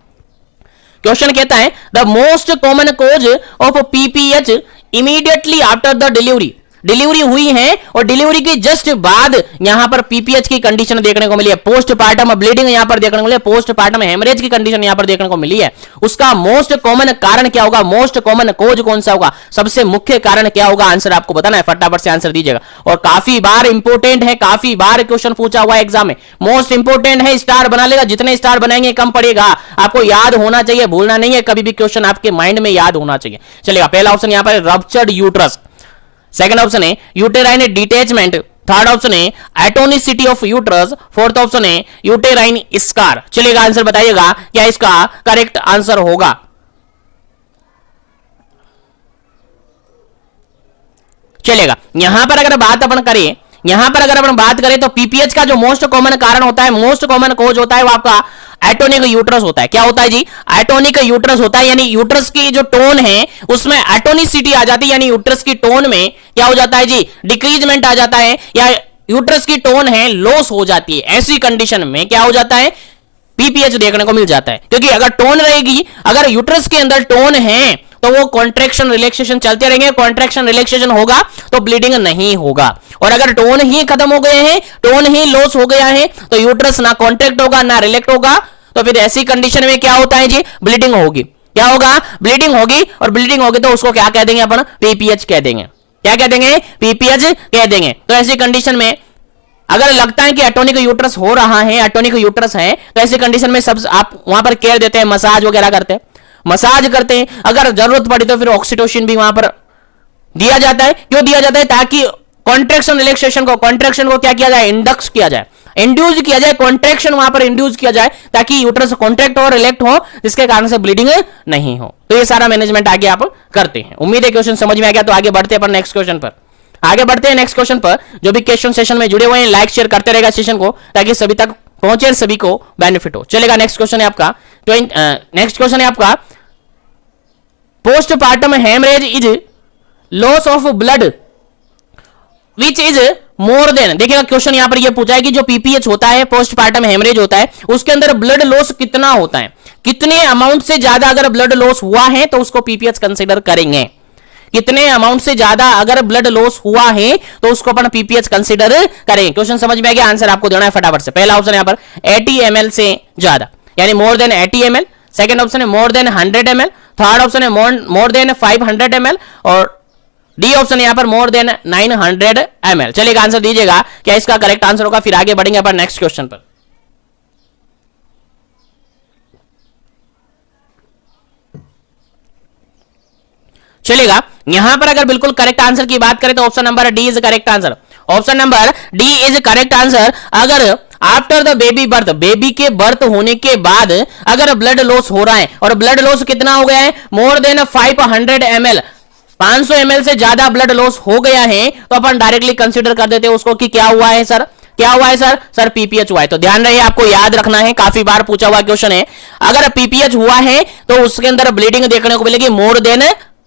क्वेश्चन कहता है the most common cause of PPH immediately after the delivery. Delivery हुई है और डिलीवरी के जस्ट बाद यहां पर पीपीएच की कंडीशन देखने को मिली है। पोस्टपार्टम ब्लीडिंग यहां पर देखने को मिली है, पोस्टपार्टम हेमरेज की कंडीशन यहां पर देखने को मिली है। उसका मोस्ट कॉमन कारण क्या होगा? मोस्ट कॉमन कॉज कौन सा होगा? सबसे मुख्य कारण क्या होगा? आंसर आपको बताना है, फटाफट से आंसर दीजिएगा। और काफी बार इंपोर्टेंट है, काफी बार क्वेश्चन पूछा हुआ है एग्जाम में, मोस्ट इंपोर्टेंट है। स्टार बना लेगा, जितने स्टार बनाएंगे कम पड़ेगा। आपको याद होना चाहिए, भूलना नहीं है। कभी भी क्वेश्चन आपके माइंड में याद होना चाहिए। चलेगा पहला ऑप्शन यहां पर रप्चर्ड यूट्रस, सेकंड ऑप्शन है यूटेराइन डिटैचमेंट, थर्ड ऑप्शन है atonicity of uterus, fourth option है यूटेराइन स्कार। चलिएगा आंसर बताइएगा क्या इसका करेक्ट आंसर होगा। चलेगा यहां पर अगर बात अपन करें, यहां पर अगर अपन बात करें तो पीपीएच का जो मोस्ट कॉमन कारण होता है, मोस्ट कॉमन कॉज होता है वो आपका एटोनिक यूट्रस होता है। क्या होता है जी? एटोनिक यूट्रस होता है, यानी यूट्रस की जो टोन है उसमें एटोनिसिटी आ जाती है, यानी यूट्रस की टोन में क्या हो जाता है जी? डिक्रीजमेंट आ जाता है, या यूट्रस की टोन है लॉस हो जाती है। ऐसी कंडीशन में क्या हो जाता है? पीपीएच देखने को मिल जाता है। क्योंकि अगर टोन रहेगी, अगर यूट्रस के अंदर टोन है तो वो कॉन्ट्रैक्शन रिलैक्सेशन चलते रहेंगे, कॉन्ट्रैक्शन रिलैक्सेशन होगा तो ब्लीडिंग नहीं होगा। और अगर टोन ही खत्म हो गए हैं, टोन ही लॉस हो गया है, तो यूट्रस ना कॉन्ट्रैक्ट होगा ना रिलैक्ट होगा, तो फिर ऐसी कंडीशन में क्या होता है जी? ब्लीडिंग होगी। क्या होगा? ब्लीडिंग होगी, और ब्लीडिंग होगी तो उसको क्या कह देंगे अपन? पीपीएच कह देंगे। क्या कह देंगे? पीपीएच कह देंगे। तो ऐसी कंडीशन में अगर लगता है कि एटोनिक यूट्रस हो रहा है, एटोनिक यूट्रस है, तो ऐसी कंडीशन में सब आप वहां पर केयर देते हैं, मसाज वगैरह करते हैं, मसाज करते हैं। अगर जरूरत पड़ी तो फिर ऑक्सीटोसिन भी वहां पर दिया जाता है। क्यों दिया जाता है? ताकि कॉन्ट्रेक्शन रिलैक्सेशन को क्या किया जाए? इंडक्स किया जाए, इंड्यूस किया जाए, कॉन्ट्रेक्शन वहां पर इंड्यूस किया जाए ताकि यूट्रस कॉन्ट्रैक्ट हो, रिलैक्ट हो, जिसके कारण से ब्लीडिंग नहीं हो। तो ये सारा मैनेजमेंट आगे आप करते हैं। उम्मीद है क्वेश्चन समझ में आ गया। तो आगे बढ़ते हैं अपन नेक्स्ट क्वेश्चन पर। आगे बढ़ते हैं नेक्स्ट क्वेश्चन पर। जो भी क्वेश्चन सेशन में जुड़े हुए हैं लाइक शेयर करते रहेगा सेशन को, ताकि सभी तक पहुंचे, सभी को बेनिफिट हो। चलेगा नेक्स्ट क्वेश्चन है आपका, तो नेक्स्ट क्वेश्चन है आपका, postpartum haemorrhage is loss of blood which is more than. देखिएगा क्वेश्चन यहां पर यह पूछा है कि जो पीपीएच होता है, पोस्टपार्टम हेमरेज होता है, उसके अंदर ब्लड लॉस कितना होता है, कितने अमाउंट से ज्यादा अगर ब्लड लॉस हुआ है तो उसको पीपीएच कंसीडर करेंगे। कितने अमाउंट से ज्यादा अगर ब्लड लॉस हुआ है तो उसको अपन पीपीएच कंसीडर करेंगे। क्वेश्चन समझ में आ गया? आंसर आपको देना है फटाफट से। पहला ऑप्शन यहां पर 80 ml से ज्यादा, यानी more than 80 ml। Second option है more than 100 ml। Third option है मोर देन 500 ml। और डी ऑप्शन यहां पर मोर देन 900 ml। चलिएगा आंसर दीजिएगा, क्या इसका करेक्ट आंसर होगा। फिर आगे बढ़ेंगे अपन नेक्स्ट क्वेश्चन पर। चलेगा यहां पर अगर बिल्कुल करेक्ट आंसर की बात करें तो option number D is correct answer. Option number D is correct answer. अगर after the baby birth, baby के बर्थ होने के बाद अगर ब्लड लॉस हो रहा है, और ब्लड लॉस कितना हो गया है? मोर देन 500 ml, 500 ml से ज्यादा ब्लड लॉस हो गया है, तो अपन डायरेक्टली कंसीडर कर देते हैं उसको कि क्या हुआ है सर, क्या हुआ है सर? सर पीपीएच हुआ है। तो ध्यान रहे, आपको याद रखना है, काफी बार पूछा हुआ क्वेश्चन है। अगर पीपीएच हुआ है तो उसके अंदर ब्लीडिंग देखने को मिलेगी मोर देन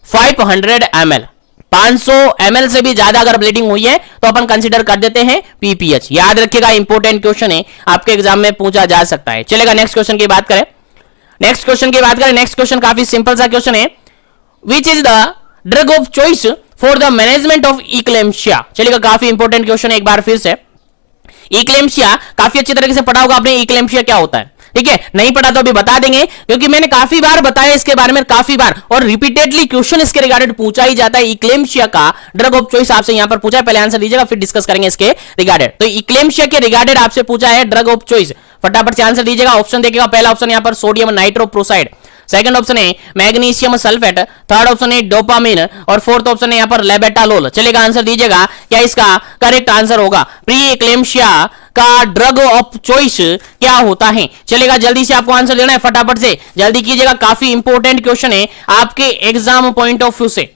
500 ml, 500 ml से भी ज्यादा अगर ब्लीडिंग हुई है तो अपन कंसीडर कर देते हैं पीपीएच। याद रखिएगा, इंपॉर्टेंट क्वेश्चन है, आपके एग्जाम में पूछा जा सकता है। चलेगा नेक्स्ट क्वेश्चन की बात करें। नेक्स्ट क्वेश्चन काफी सिंपल सा क्वेश्चन है। Which is the drug of choice for the management of eclampsia. चलिएगा काफी इंपॉर्टेंट क्वेश्चन है, एक बार फिर से। इक्लेम्शिया काफी अच्छी तरीके से पढ़ा होगा आपने, इक्लेम्शिया क्या होता है, ठीक है? नहीं पढ़ा तो अभी बता देंगे, क्योंकि मैंने काफी बार बताया इसके बारे में, काफी बार, और रिपीटेडली क्वेश्चन इसके रिगार्डेड पूछा ही जाता है। इक्लेम्शिया का ड्रग ऑफ चॉइस आपसे यहां पर पूछा है, पहले आंसर दीजिएगा फिर डिस्कस करेंगे इसके रिगार्डेड। तो इक्लेम्शिया के रिगार्डेड आपसे पूछा है ड्रग ऑफ चॉइस, फटाफट से आंसर दीजिएगा। ऑप्शन देखिएगा, पहला ऑप्शन यहां पर सोडियम नाइट्रोप्रोसाइड, सेकंड ऑप्शन है मैग्नीशियम सल्फेट, थर्ड ऑप्शन है डोपामिन, और फोर्थ ऑप्शन है यहां पर लेबेटालोल। चलेगा आंसर दीजिएगा, क्या इसका करेक्ट आंसर होगा? प्री इक्लेम्शिया का ड्रग ऑफ चॉइस क्या होता है? चलेगा जल्दी से आपको आंसर देना है, फटाफट से जल्दी कीजिएगा, काफी इंपॉर्टेंट क्वेश्चन है आपके एग्जाम पॉइंट ऑफ व्यू से।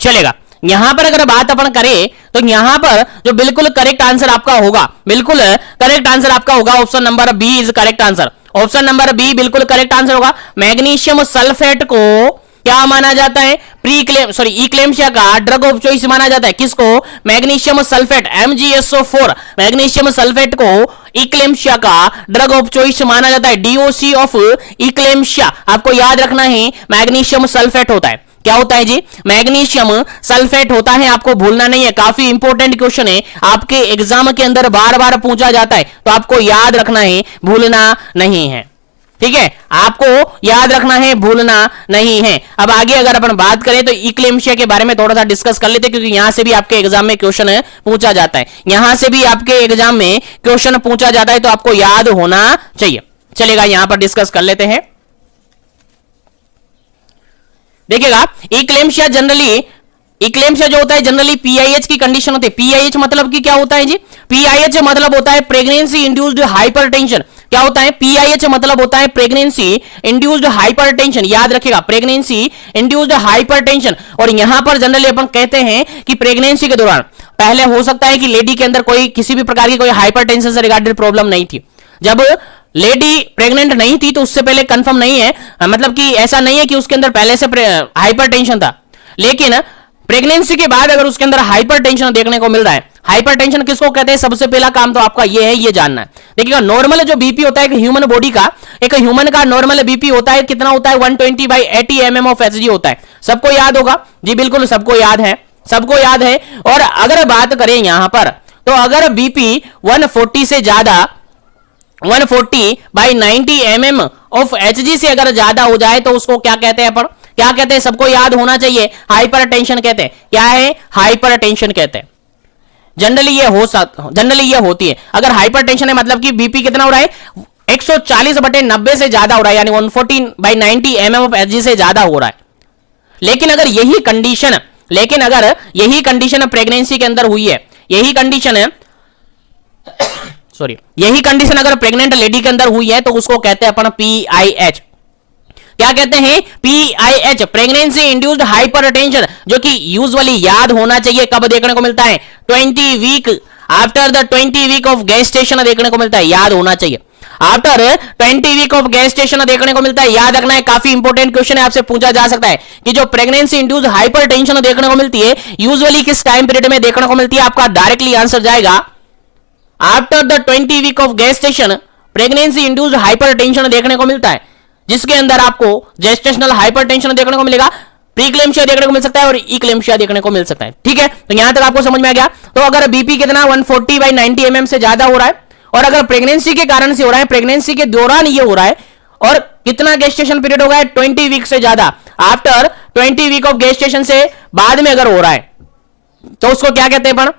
चलेगा यहां पर अगर बात अपन करें तो यहां पर जो बिल्कुल करेक्ट आंसर आपका होगा, बिल्कुल करेक्ट आंसर आपका होगा option number B is correct answer. Option number B बिल्कुल करेक्ट आंसर होगा। मैग्नीशियम सल्फेट को क्या माना जाता है? इक्लेम्शिया का ड्रग ऑफ चॉइस माना जाता है। किसको? Magnesium sulphate, MgSO4, magnesium sulphate को इक्लेम्शिया का ड्रग ऑफ चॉइस माना जाता है। डीओसी ऑफ इक्लेम्शिया आपको याद रखना है, मैग्नीशियम सल्फेट होता है। क्या होता है जी? मैग्नीशियम सल्फेट होता है, आपको भूलना नहीं है, काफी इंपॉर्टेंट क्वेश्चन है, आपके एग्जाम के अंदर बार बार पूछा जाता है, तो आपको याद रखना है, भूलना नहीं है, ठीक है? आपको याद रखना है, भूलना नहीं है। अब आगे अगर अपन बात करें तो इक्लेम्शिया के बारे में थोड़ा सा डिस्कस कर लेते हैं, क्योंकि यहां से भी आपके एग्जाम में क्वेश्चन पूछा जाता है, यहां से भी आपके एग्जाम में क्वेश्चन पूछा जाता है, तो आपको याद होना चाहिए। चलेगा यहां पर डिस्कस कर लेते हैं। देखिएगा इक्लेम्शिया जो होता है जनरली पीआईएच की कंडीशन होती है। पीआईएच मतलब कि क्या होता है जी? पीआईएच मतलब होता है प्रेगनेंसी इंड्यूस्ड हाइपरटेंशन। क्या होता है? पीआईएच मतलब होता है प्रेगनेंसी इंड्यूस्ड हाइपरटेंशन। याद रखिएगा, प्रेगनेंसी इंड्यूस्ड हाइपरटेंशन। और यहां पर जनरली अपन कहते हैं कि प्रेगनेंसी के दौरान पहले हो सकता है कि लेडी के अंदर कोई किसी भी प्रकार की कोई हाइपरटेंशन से रिगार्डेड प्रॉब्लम नहीं थी। जब लेडी प्रेग्नेंट नहीं थी तो उससे पहले कंफर्म नहीं है, मतलब कि ऐसा नहीं है कि उसके अंदर पहले से हाइपरटेंशन था, लेकिन प्रेगनेंसी के बाद अगर उसके अंदर हाइपरटेंशन देखने को मिल रहा है। हाइपरटेंशन किसको कहते हैं? सबसे पहला काम तो आपका ये है, ये जानना है। देखिएगा नॉर्मल जो बीपी होता है एक ह्यूमन बॉडी का, एक ह्यूमन का नॉर्मल बीपी होता है, कितना होता है? 120/80 mm ऑफ एचजी होता है। सबको याद होगा जी? बिल्कुल सबको याद है, सबको याद है। और अगर बात करें यहां पर, तो अगर बीपी 140 से ज्यादा 140/90 mm ऑफ एचजी से अगर ज्यादा हो जाए तो उसको क्या कहते हैं अपन? क्या कहते हैं, सबको याद होना चाहिए, हाइपरटेंशन कहते हैं। क्या है, हाइपरटेंशन कहते हैं। जनरली ये होती है। अगर हाइपरटेंशन है मतलब कि बीपी कितना हो रहा है, 140/90 से ज्यादा हो रहा है, यानी 140/90 mm ऑफ एचजी से ज्यादा हो रहा है। लेकिन अगर यही कंडीशन प्रेगनेंसी के अंदर हुई है, यही कंडीशन अगर प्रेग्नेंट लेडी के अंदर हुई है तो उसको कहते हैं अपन पीआईएच। क्या कहते हैं, पीआईएच, प्रेगनेंसी इंड्यूस्ड हाइपरटेंशन, जो कि यूजुअली याद होना चाहिए कब देखने को मिलता है, 20 week after the 20 week of gestation देखने को मिलता है, याद होना चाहिए। आफ्टर 20 वीक ऑफ गेस्टेशन देखने को मिलता है, याद रखना है। काफी इंपॉर्टेंट क्वेश्चन है, आपसे पूछा जा सकता है कि जो प्रेगनेंसी इंड्यूस्ड हाइपरटेंशन देखने को मिलती है यूजुअली किस टाइम पीरियड में देखने को मिलती है। आपका डायरेक्टली आंसर जाएगा after the 20 week of gestation pregnancy induced hypertension देखने को मिलता है, जिसके अंदर आपको जेस्टेशनल हाइपरटेंशन देखने को मिलेगा, प्रीक्लेम्शिया देखने को मिल सकता है और इक्लेम्शिया देखने को मिल सकता है। ठीक है, तो यहां तक आपको समझ में आ गया। तो अगर बीपी कितना 140/90 mm से ज्यादा हो रहा है और अगर प्रेगनेंसी के कारण से हो रहा है, प्रेगनेंसी के दौरान ये हो रहा है, और कितना गेस्टेशन पीरियड होगा, 20 वीक से ज्यादा, आफ्टर 20 वीक ऑफ गेस्टेशन से बाद में अगर हो रहा है तो उसको क्या कहते हैं अपन,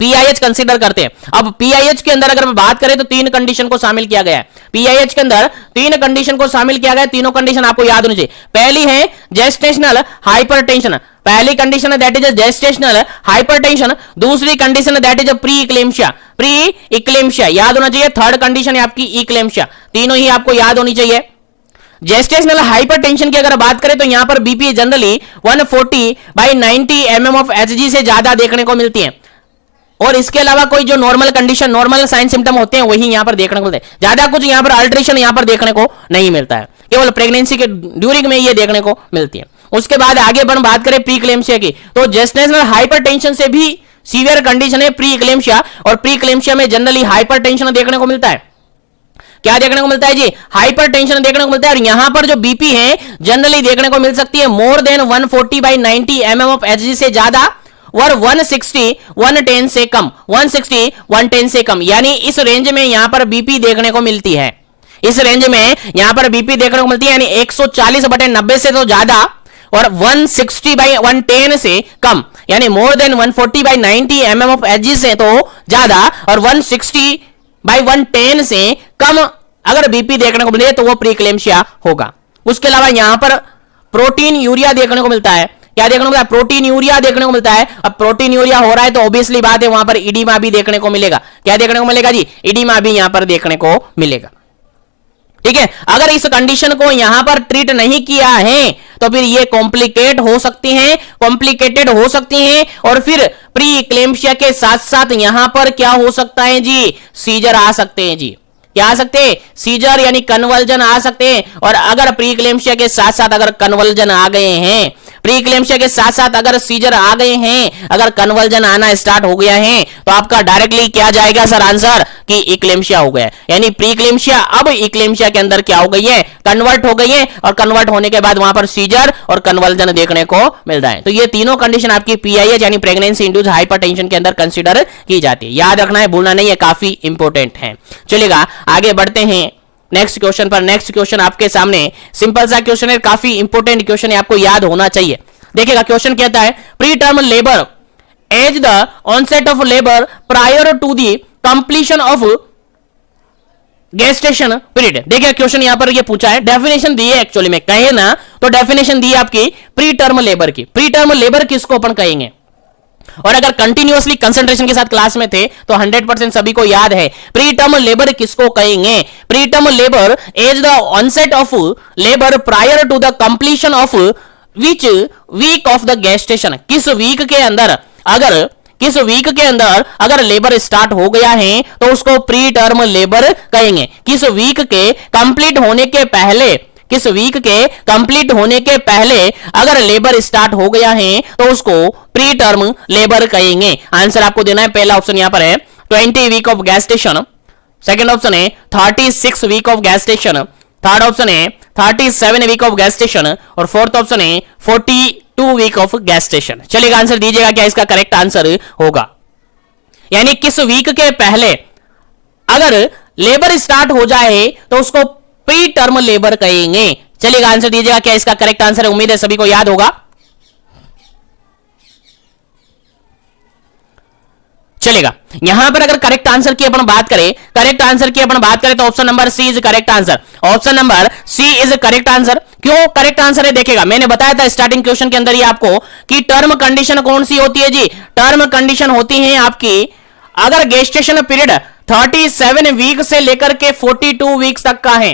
पीआईएच कंसीडर करते हैं। अब पीआईएच के अंदर अगर मैं बात करें तो 3 कंडीशन को शामिल किया गया है। पीआईएच के अंदर 3 कंडीशन को शामिल किया गया है, तीनों कंडीशन आपको याद होनी चाहिए। पहली है जेस्टेशनल हाइपरटेंशन, पहली कंडीशन है दैट इज जेस्टेशनल हाइपरटेंशन। दूसरी कंडीशन है दैट इज प्री इक्लेम्शिया, याद होना चाहिए। थर्ड कंडीशन है आपकी इक्लेम्शिया। तीनों ही आपको याद होनी चाहिए। जेस्टेशनल हाइपरटेंशन की अगर बात करें तो यहां पर BP generally 140/90 mm of Hg से ज्यादा देखने को मिलती है, और इसके अलावा कोई जो normal condition, normal sign symptom होते हैं वही यहां पर देखने को मिलते हैं। ज्यादा कुछ यहां पर अल्ट्रेशन यहां पर देखने को नहीं मिलता है, केवल प्रेगनेंसी के ड्यूरिंग में ये देखने को मिलती है। उसके बाद आगे अपन बात करें प्रीक्लेम्शिया की, तो जेस्टेशनल हाइपरटेंशन से भी सीवियर कंडीशन है प्रीक्लेम्शिया, और प्रीक्लेम्शिया में जनरली हाइपरटेंशन देखने को मिलता है। क्या देखने को मिलता है जी, हाइपरटेंशन देखने को मिलता है। और यहां पर जो बीपी है जनरली देखने को मिल सकती है more then 140/90 mm of Hg से ज्यादा, और 160/110 से कम, 160/110 से कम, यानी इस रेंज में यहां पर बीपी देखने को मिलती है। इस रेंज में यहां पर बीपी देखने को मिलती है, यानी 140/90 से तो ज्यादा और 160/110 से कम, यानी more then 140/90 mm of Hg से तो ज्यादा और 160/110 से कम अगर बीपी देखने को मिले तो वो प्रीक्लेम्शिया होगा। उसके अलावा यहां पर प्रोटीन यूरिया देखने को मिलता है। क्या देखने को मिलता है, प्रोटीन यूरिया देखने को मिलता है। अब प्रोटीन यूरिया हो रहा है तो ऑब्वियसली बात है वहां पर इडीमा भी देखने को मिलेगा। क्या देखने को मिलेगा जी, इडीमा भी यहां पर देखने को मिलेगा। ठीक है, अगर इस कंडीशन को यहां पर ट्रीट नहीं किया है तो फिर ये कॉम्प्लिकेटेड हो सकती हैं, और फिर प्री इक्लेम्शिया के साथ साथ यहां पर क्या हो सकता है जी, सीजर आ सकते हैं जी। क्या आ सकते हैं, सीजर यानी कन्वर्जन आ सकते हैं। और अगर प्रीक्लेम्शिया के साथ साथ अगर कन्वर्जन आ गए हैं, प्रीक्लेम्शिया के साथ साथ अगर सीजर आ गए हैं, अगर कन्वर्जन आना स्टार्ट हो गया है तो आपका डायरेक्टली क्या जाएगा सर आंसर, कि इक्लेम्शिया हो गया। यानी प्रीक्लेम्शिया अब इक्लेम्शिया के अंदर क्या हो गई है, कन्वर्ट हो गई है, और कन्वर्ट होने के बाद वहां पर सीजर और कन्वर्जन देखने को मिलता है। तो ये तीनों कंडीशन आपकी पीआईएच यानी प्रेगनेंसी इंड्यूस्ड हाइपरटेंशन के अंदर कंसीडर की जाती है। याद रखना है, भूलना नहीं है, काफी इंपॉर्टेंट है। चलेगा, आगे बढ़ते हैं नेक्स्ट क्वेश्चन पर। नेक्स्ट क्वेश्चन आपके सामने सिंपल सा क्वेश्चन है, काफी इंपॉर्टेंट क्वेश्चन है, आपको याद होना चाहिए। देखिएगा क्वेश्चन कहता है preterm labour as the onset of labour prior to the completion of gestation period. देखिए क्वेश्चन यहां पर ये पूछा है, डेफिनेशन दी है एक्चुअली में, कहे ना तो डेफिनेशन दी है आपकी प्री टर्म लेबर की। प्री टर्म लेबर किसको अपन कहेंगे, और अगर कंटिन्यूअसली कंसंट्रेशन के साथ क्लास में थे तो 100% सभी को याद है प्री टर्म लेबर किसको कहेंगे। Preterm labour as the onset of labour prior to the completion of which week of the gestation, किस वीक के अंदर अगर लेबर स्टार्ट हो गया है तो उसको प्री टर्म लेबर कहेंगे। किस वीक के कंप्लीट होने के पहले अगर लेबर स्टार्ट हो गया है तो उसको प्री टर्म लेबर कहेंगे। आंसर आपको देना है, पहला ऑप्शन यहां पर है 20 week of gestation, second option है 36 week of gestation, third option है 37 वीक ऑफ गेस्टेशन, और फोर्थ ऑप्शन है 42 वीक ऑफ गेस्टेशन। चलिएगा आंसर दीजिएगा, क्या इसका करेक्ट आंसर होगा। यानी किस वीक के पहले अगर लेबर स्टार्ट हो जाए तो उसको प्री टर्म लेबर कहेंगे। चलिएगा आंसर दीजिएगा, क्या इसका करेक्ट आंसर है? उम्मीद है सभी को याद होगा। चलेगा, यहां पर अगर करेक्ट आंसर की अपन बात करें तो option number C is correct answer. Option number C is correct answer. क्यों करेक्ट आंसर है? देखिएगा, मैंने बताया था स्टार्टिंग क्वेश्चन के अंदर ही आपको कि टर्म कंडीशन कौन सी होती है जी? टर्म कंडीशन होती है आपकी अगर गेस्टेशन पीरियड 37 वीक से लेकर के 42 वीक्स तक का है।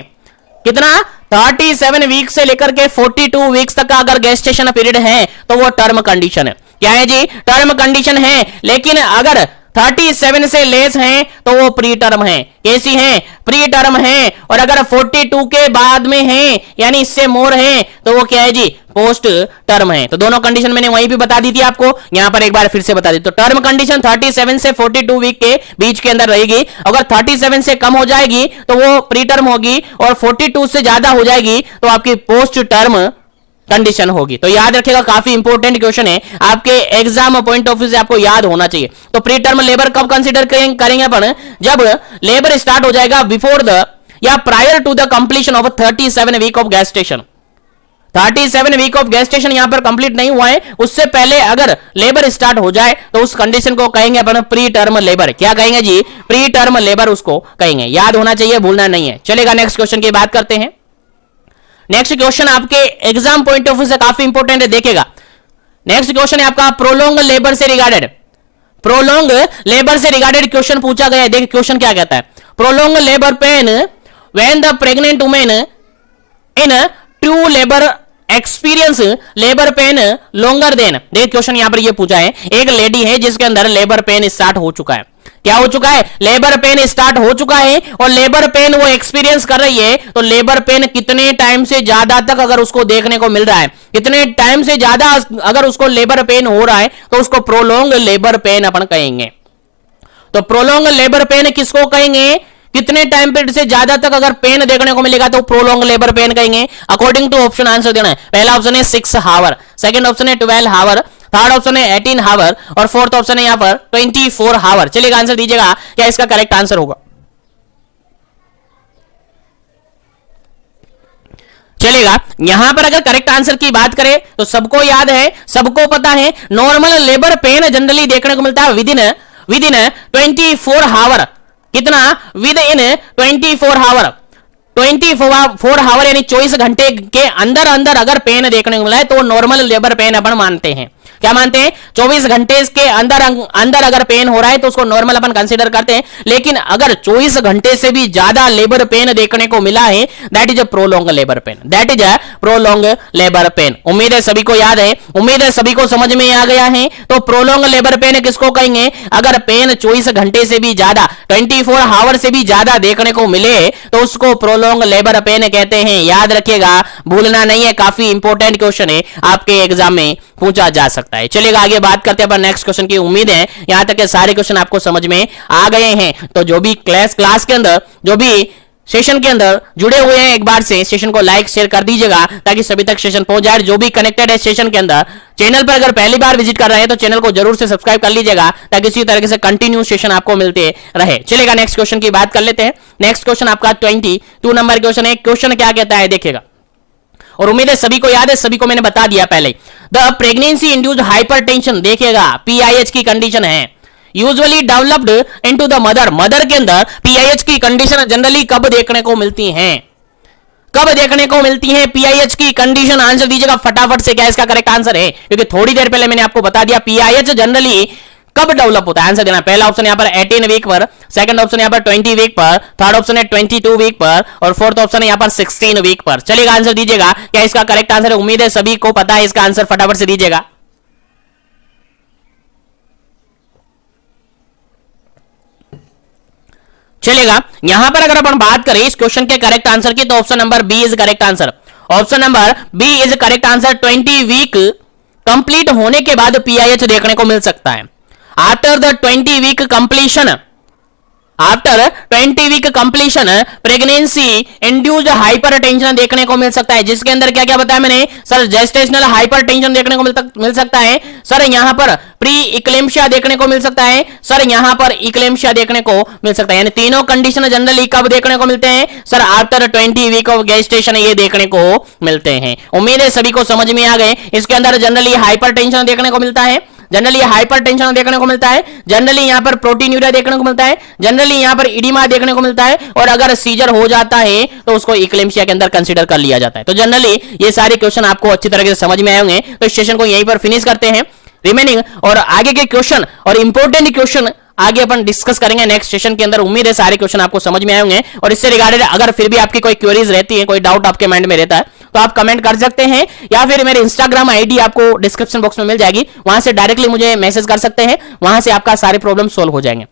कितना? 37 वीक से लेकर के 42 वीक्स तक का अगर गेस्टेशन पीरियड है तो वो टर्म कंडीशन है। क्या है जी? टर्म कंडीशन है। लेकिन अगर 37 से लेस हैं तो वो प्री टर्म है। कैसी है? प्री टर्म है। और अगर 42 के बाद में है यानी इससे मोर है तो वो क्या है जी? पोस्ट टर्म है। तो दोनों कंडीशन मैंने वहीं भी बता दी थी आपको, यहां पर एक बार फिर से बता दी। तो टर्म कंडीशन 37 से 42 वीक के बीच के अंदर रहेगी। अगर 37 से कम हो जाएगी तो वो प्री टर्म होगी, और 42 से ज्यादा हो जाएगी तो आपकी पोस्ट टर्म कंडीशन होगी। तो याद रखिएगा, काफी इंपॉर्टेंट क्वेश्चन है, आपके एग्जाम पॉइंट ऑफ व्यू से आपको याद होना चाहिए। तो प्री टर्म लेबर कब कंसीडर करेंगे अपन? जब लेबर स्टार्ट हो जाएगा बिफोर द या prior to the completion of 37 week of gestation. 37 week of gestation यहां पर कंप्लीट नहीं हुआ है, उससे पहले अगर लेबर स्टार्ट हो जाए तो उस कंडीशन को कहेंगे अपन प्री टर्म लेबर। क्या कहेंगे जी? प्री टर्म लेबर उसको कहेंगे। याद होना चाहिए, भूलना नहीं है। चलेगा, नेक्स्ट क्वेश्चन की बात करते हैं। नेक्स्ट क्वेश्चन आपके एग्जाम पॉइंट ऑफ व्यू से काफी इंपॉर्टेंट है, देखिएगा। नेक्स्ट क्वेश्चन है आपका प्रोलोंग लेबर से रिगार्डेड। प्रोलोंग लेबर से रिगार्डेड क्वेश्चन पूछा गया है। देखिए क्वेश्चन क्या कहता है। Prolong labour pain when the pregnant women in true labour experience labour pain longer than. देखिए क्वेश्चन यहां पर ये पूछा है, एक लेडी है जिसके अंदर लेबर पेन स्टार्ट हो चुका है। क्या हो चुका है? लेबर पेन स्टार्ट हो चुका है, और लेबर पेन वो एक्सपीरियंस कर रही है। तो लेबर पेन कितने टाइम से ज्यादा तक अगर उसको देखने को मिल रहा है, कितने टाइम से ज्यादा अगर उसको लेबर पेन हो रहा है तो उसको प्रोलोंग लेबर पेन अपन कहेंगे। तो प्रोलोंग लेबर पेन किसको कहेंगे? कितने टाइम पीरियड से ज्यादा तक अगर पेन देखने को मिलेगा तो प्रोलोंग लेबर पेन कहेंगे। अकॉर्डिंग टू ऑप्शन आंसर देना है। पहला ऑप्शन है 6 हावर, सेकंड ऑप्शन है 12 हावर, थर्ड ऑप्शन है 18 हावर, और फोर्थ ऑप्शन है यहां पर 24 हावर। चलिएगा, आंसर दीजिएगा, क्या इसका करेक्ट आंसर होगा? चलेगा, यहां पर अगर करेक्ट आंसर की बात करें तो सबको याद है, सबको पता है, नॉर्मल लेबर पेन जनरली देखने को मिलता है विद इन 24 हावर। कितना? विद इन 24 हावर। 24 हावर यानी 24 घंटे के अंदर अंदर अगर पेन देखने को मिला है तो नॉर्मल लेबर पेन अपन मानते हैं। क्या मानते हैं? 24 घंटे के अंदर अगर पेन हो रहा है तो उसको नॉर्मल अपन कंसीडर करते हैं। लेकिन अगर 24 घंटे से भी ज्यादा लेबर पेन देखने को मिला है, that is a prolong labour pain. That is a prolong labour pain. उम्मीद है सभी को याद है, उम्मीद है सभी को समझ में आ गया है। तो प्रोलॉन्ग लेबर पेन किसको कहेंगे? अगर पेन 24 घंटे से भी ज्यादा, 24 हावर से भी ज्यादा देखने को मिले तो उसको प्रोलॉन्ग लेबर पेन कहते हैं। याद रखिएगा, भूलना नहीं है, काफी इंपॉर्टेंट क्वेश्चन है, आपके एग्जाम में पूछा जा सकता है। चलिएगा, आगे बात करते हैं नेक्स्ट क्वेश्चन की। उम्मीद है यहां तक के सारे क्वेश्चन आपको समझ में आ गए हैं। तो जो भी क्लास के अंदर, जो भी सेशन के अंदर जुड़े हुए हैं, एक बार से सेशन को लाइक शेयर कर दीजिएगा ताकि सभी तक सेशन पहुंच जाए। जो भी कनेक्टेड है सेशन के अंदर, चैनल पर अगर पहली बार विजिट कर रहे हैं तो चैनल को जरूर से सब्सक्राइब कर लीजिएगा ताकि इसी तरीके से कंटिन्यू सेशन आपको मिलते रहे। चलेगा, नेक्स्ट क्वेश्चन की बात कर लेते हैं। नेक्स्ट क्वेश्चन आपका 22 नंबर क्वेश्चन है। क्वेश्चन क्या कहता है देखिएगा, और उम्मीद है सभी को याद है, सभी को मैंने बता दिया पहले। द प्रेगनेंसी इंड्यूस्ड हाइपरटेंशन, देखिएगा पीआईएच की कंडीशन है, usually developed into the mother के अंदर पीआईएच की कंडीशन जनरली कब देखने को मिलती हैं? कब देखने को मिलती है पीआईएच की कंडीशन? आंसर दीजिएगा फटाफट से, क्या इसका करेक्ट आंसर है? क्योंकि थोड़ी देर पहले मैंने आपको बता दिया पीआईएच जनरली कब डेवलप होता है। आंसर देना। पहला ऑप्शन यहां पर 18 वीक पर, सेकंड ऑप्शन यहां पर 20 वीक पर, थर्ड ऑप्शन है 22 वीक पर, और फोर्थ ऑप्शन है यहां पर 16 वीक पर। चलिएगा, आंसर दीजिएगा, क्या इसका करेक्ट आंसर है? उम्मीद है सभी को पता है इसका आंसर, फटाफट से दीजिएगा। चलेगा, यहां पर अगर अपन बात करें इस क्वेश्चन के करेक्ट आंसर की तो option number B is correct answer. Option number B is correct answer. 20 week complete होने के बाद पीआईएच देखने को मिल सकता है। After the 20 week completion, after 20 week completion pregnancy induced hypertension देखने को मिल सकता है, जिसके अंदर क्या क्या बताया मैंने सर, जेस्टेशनल हाइपरटेंशन देखने को मिल सकता है सर, यहां पर प्री इक्लेम्शिया देखने को मिल सकता है सर, यहां पर इक्लेम्शिया देखने को मिल सकता है। यानी तीनों कंडीशन जनरली कब देखने को मिलते हैं sir, after 20 week of gestation ये देखने को मिलते हैं। उम्मीद है सभी को समझ में आ गए। इसके अंदर जनरली हाइपरटेंशन देखने को मिलता है, जनरली हाइपरटेंशन देखने को मिलता है, जनरली यहां पर प्रोटीन्यूरिया देखने को मिलता है, जनरली यहां पर इडिमा देखने को मिलता है, और अगर सीजर हो जाता है तो उसको इक्लेम्शिया के अंदर कंसीडर कर लिया जाता है। तो जनरली ये सारे क्वेश्चन आपको अच्छी तरह से समझ में आए होंगे। तो इस सेशन को यहीं पर फिनिश करते हैं। रिमेनिंग और आगे के क्वेश्चन और इंपॉर्टेंट क्वेश्चन आगे अपन डिस्कस करेंगे नेक्स्ट सेशन के अंदर। उम्मीद है सारे क्वेश्चन आपको समझ में आए होंगे। और इससे रिगार्डेड अगर फिर भी आपकी कोई क्वेरीज रहती है, कोई डाउट आपके माइंड में रहता है, तो आप कमेंट कर सकते हैं, या फिर मेरे इंस्टाग्राम आईडी आपको डिस्क्रिप्शन बॉक्स में मिल जाएगी, वहां से डायरेक्टली मुझे मैसेज कर सकते हैं, वहां से आपका सारे प्रॉब्लम सोल्व हो जाएंगे।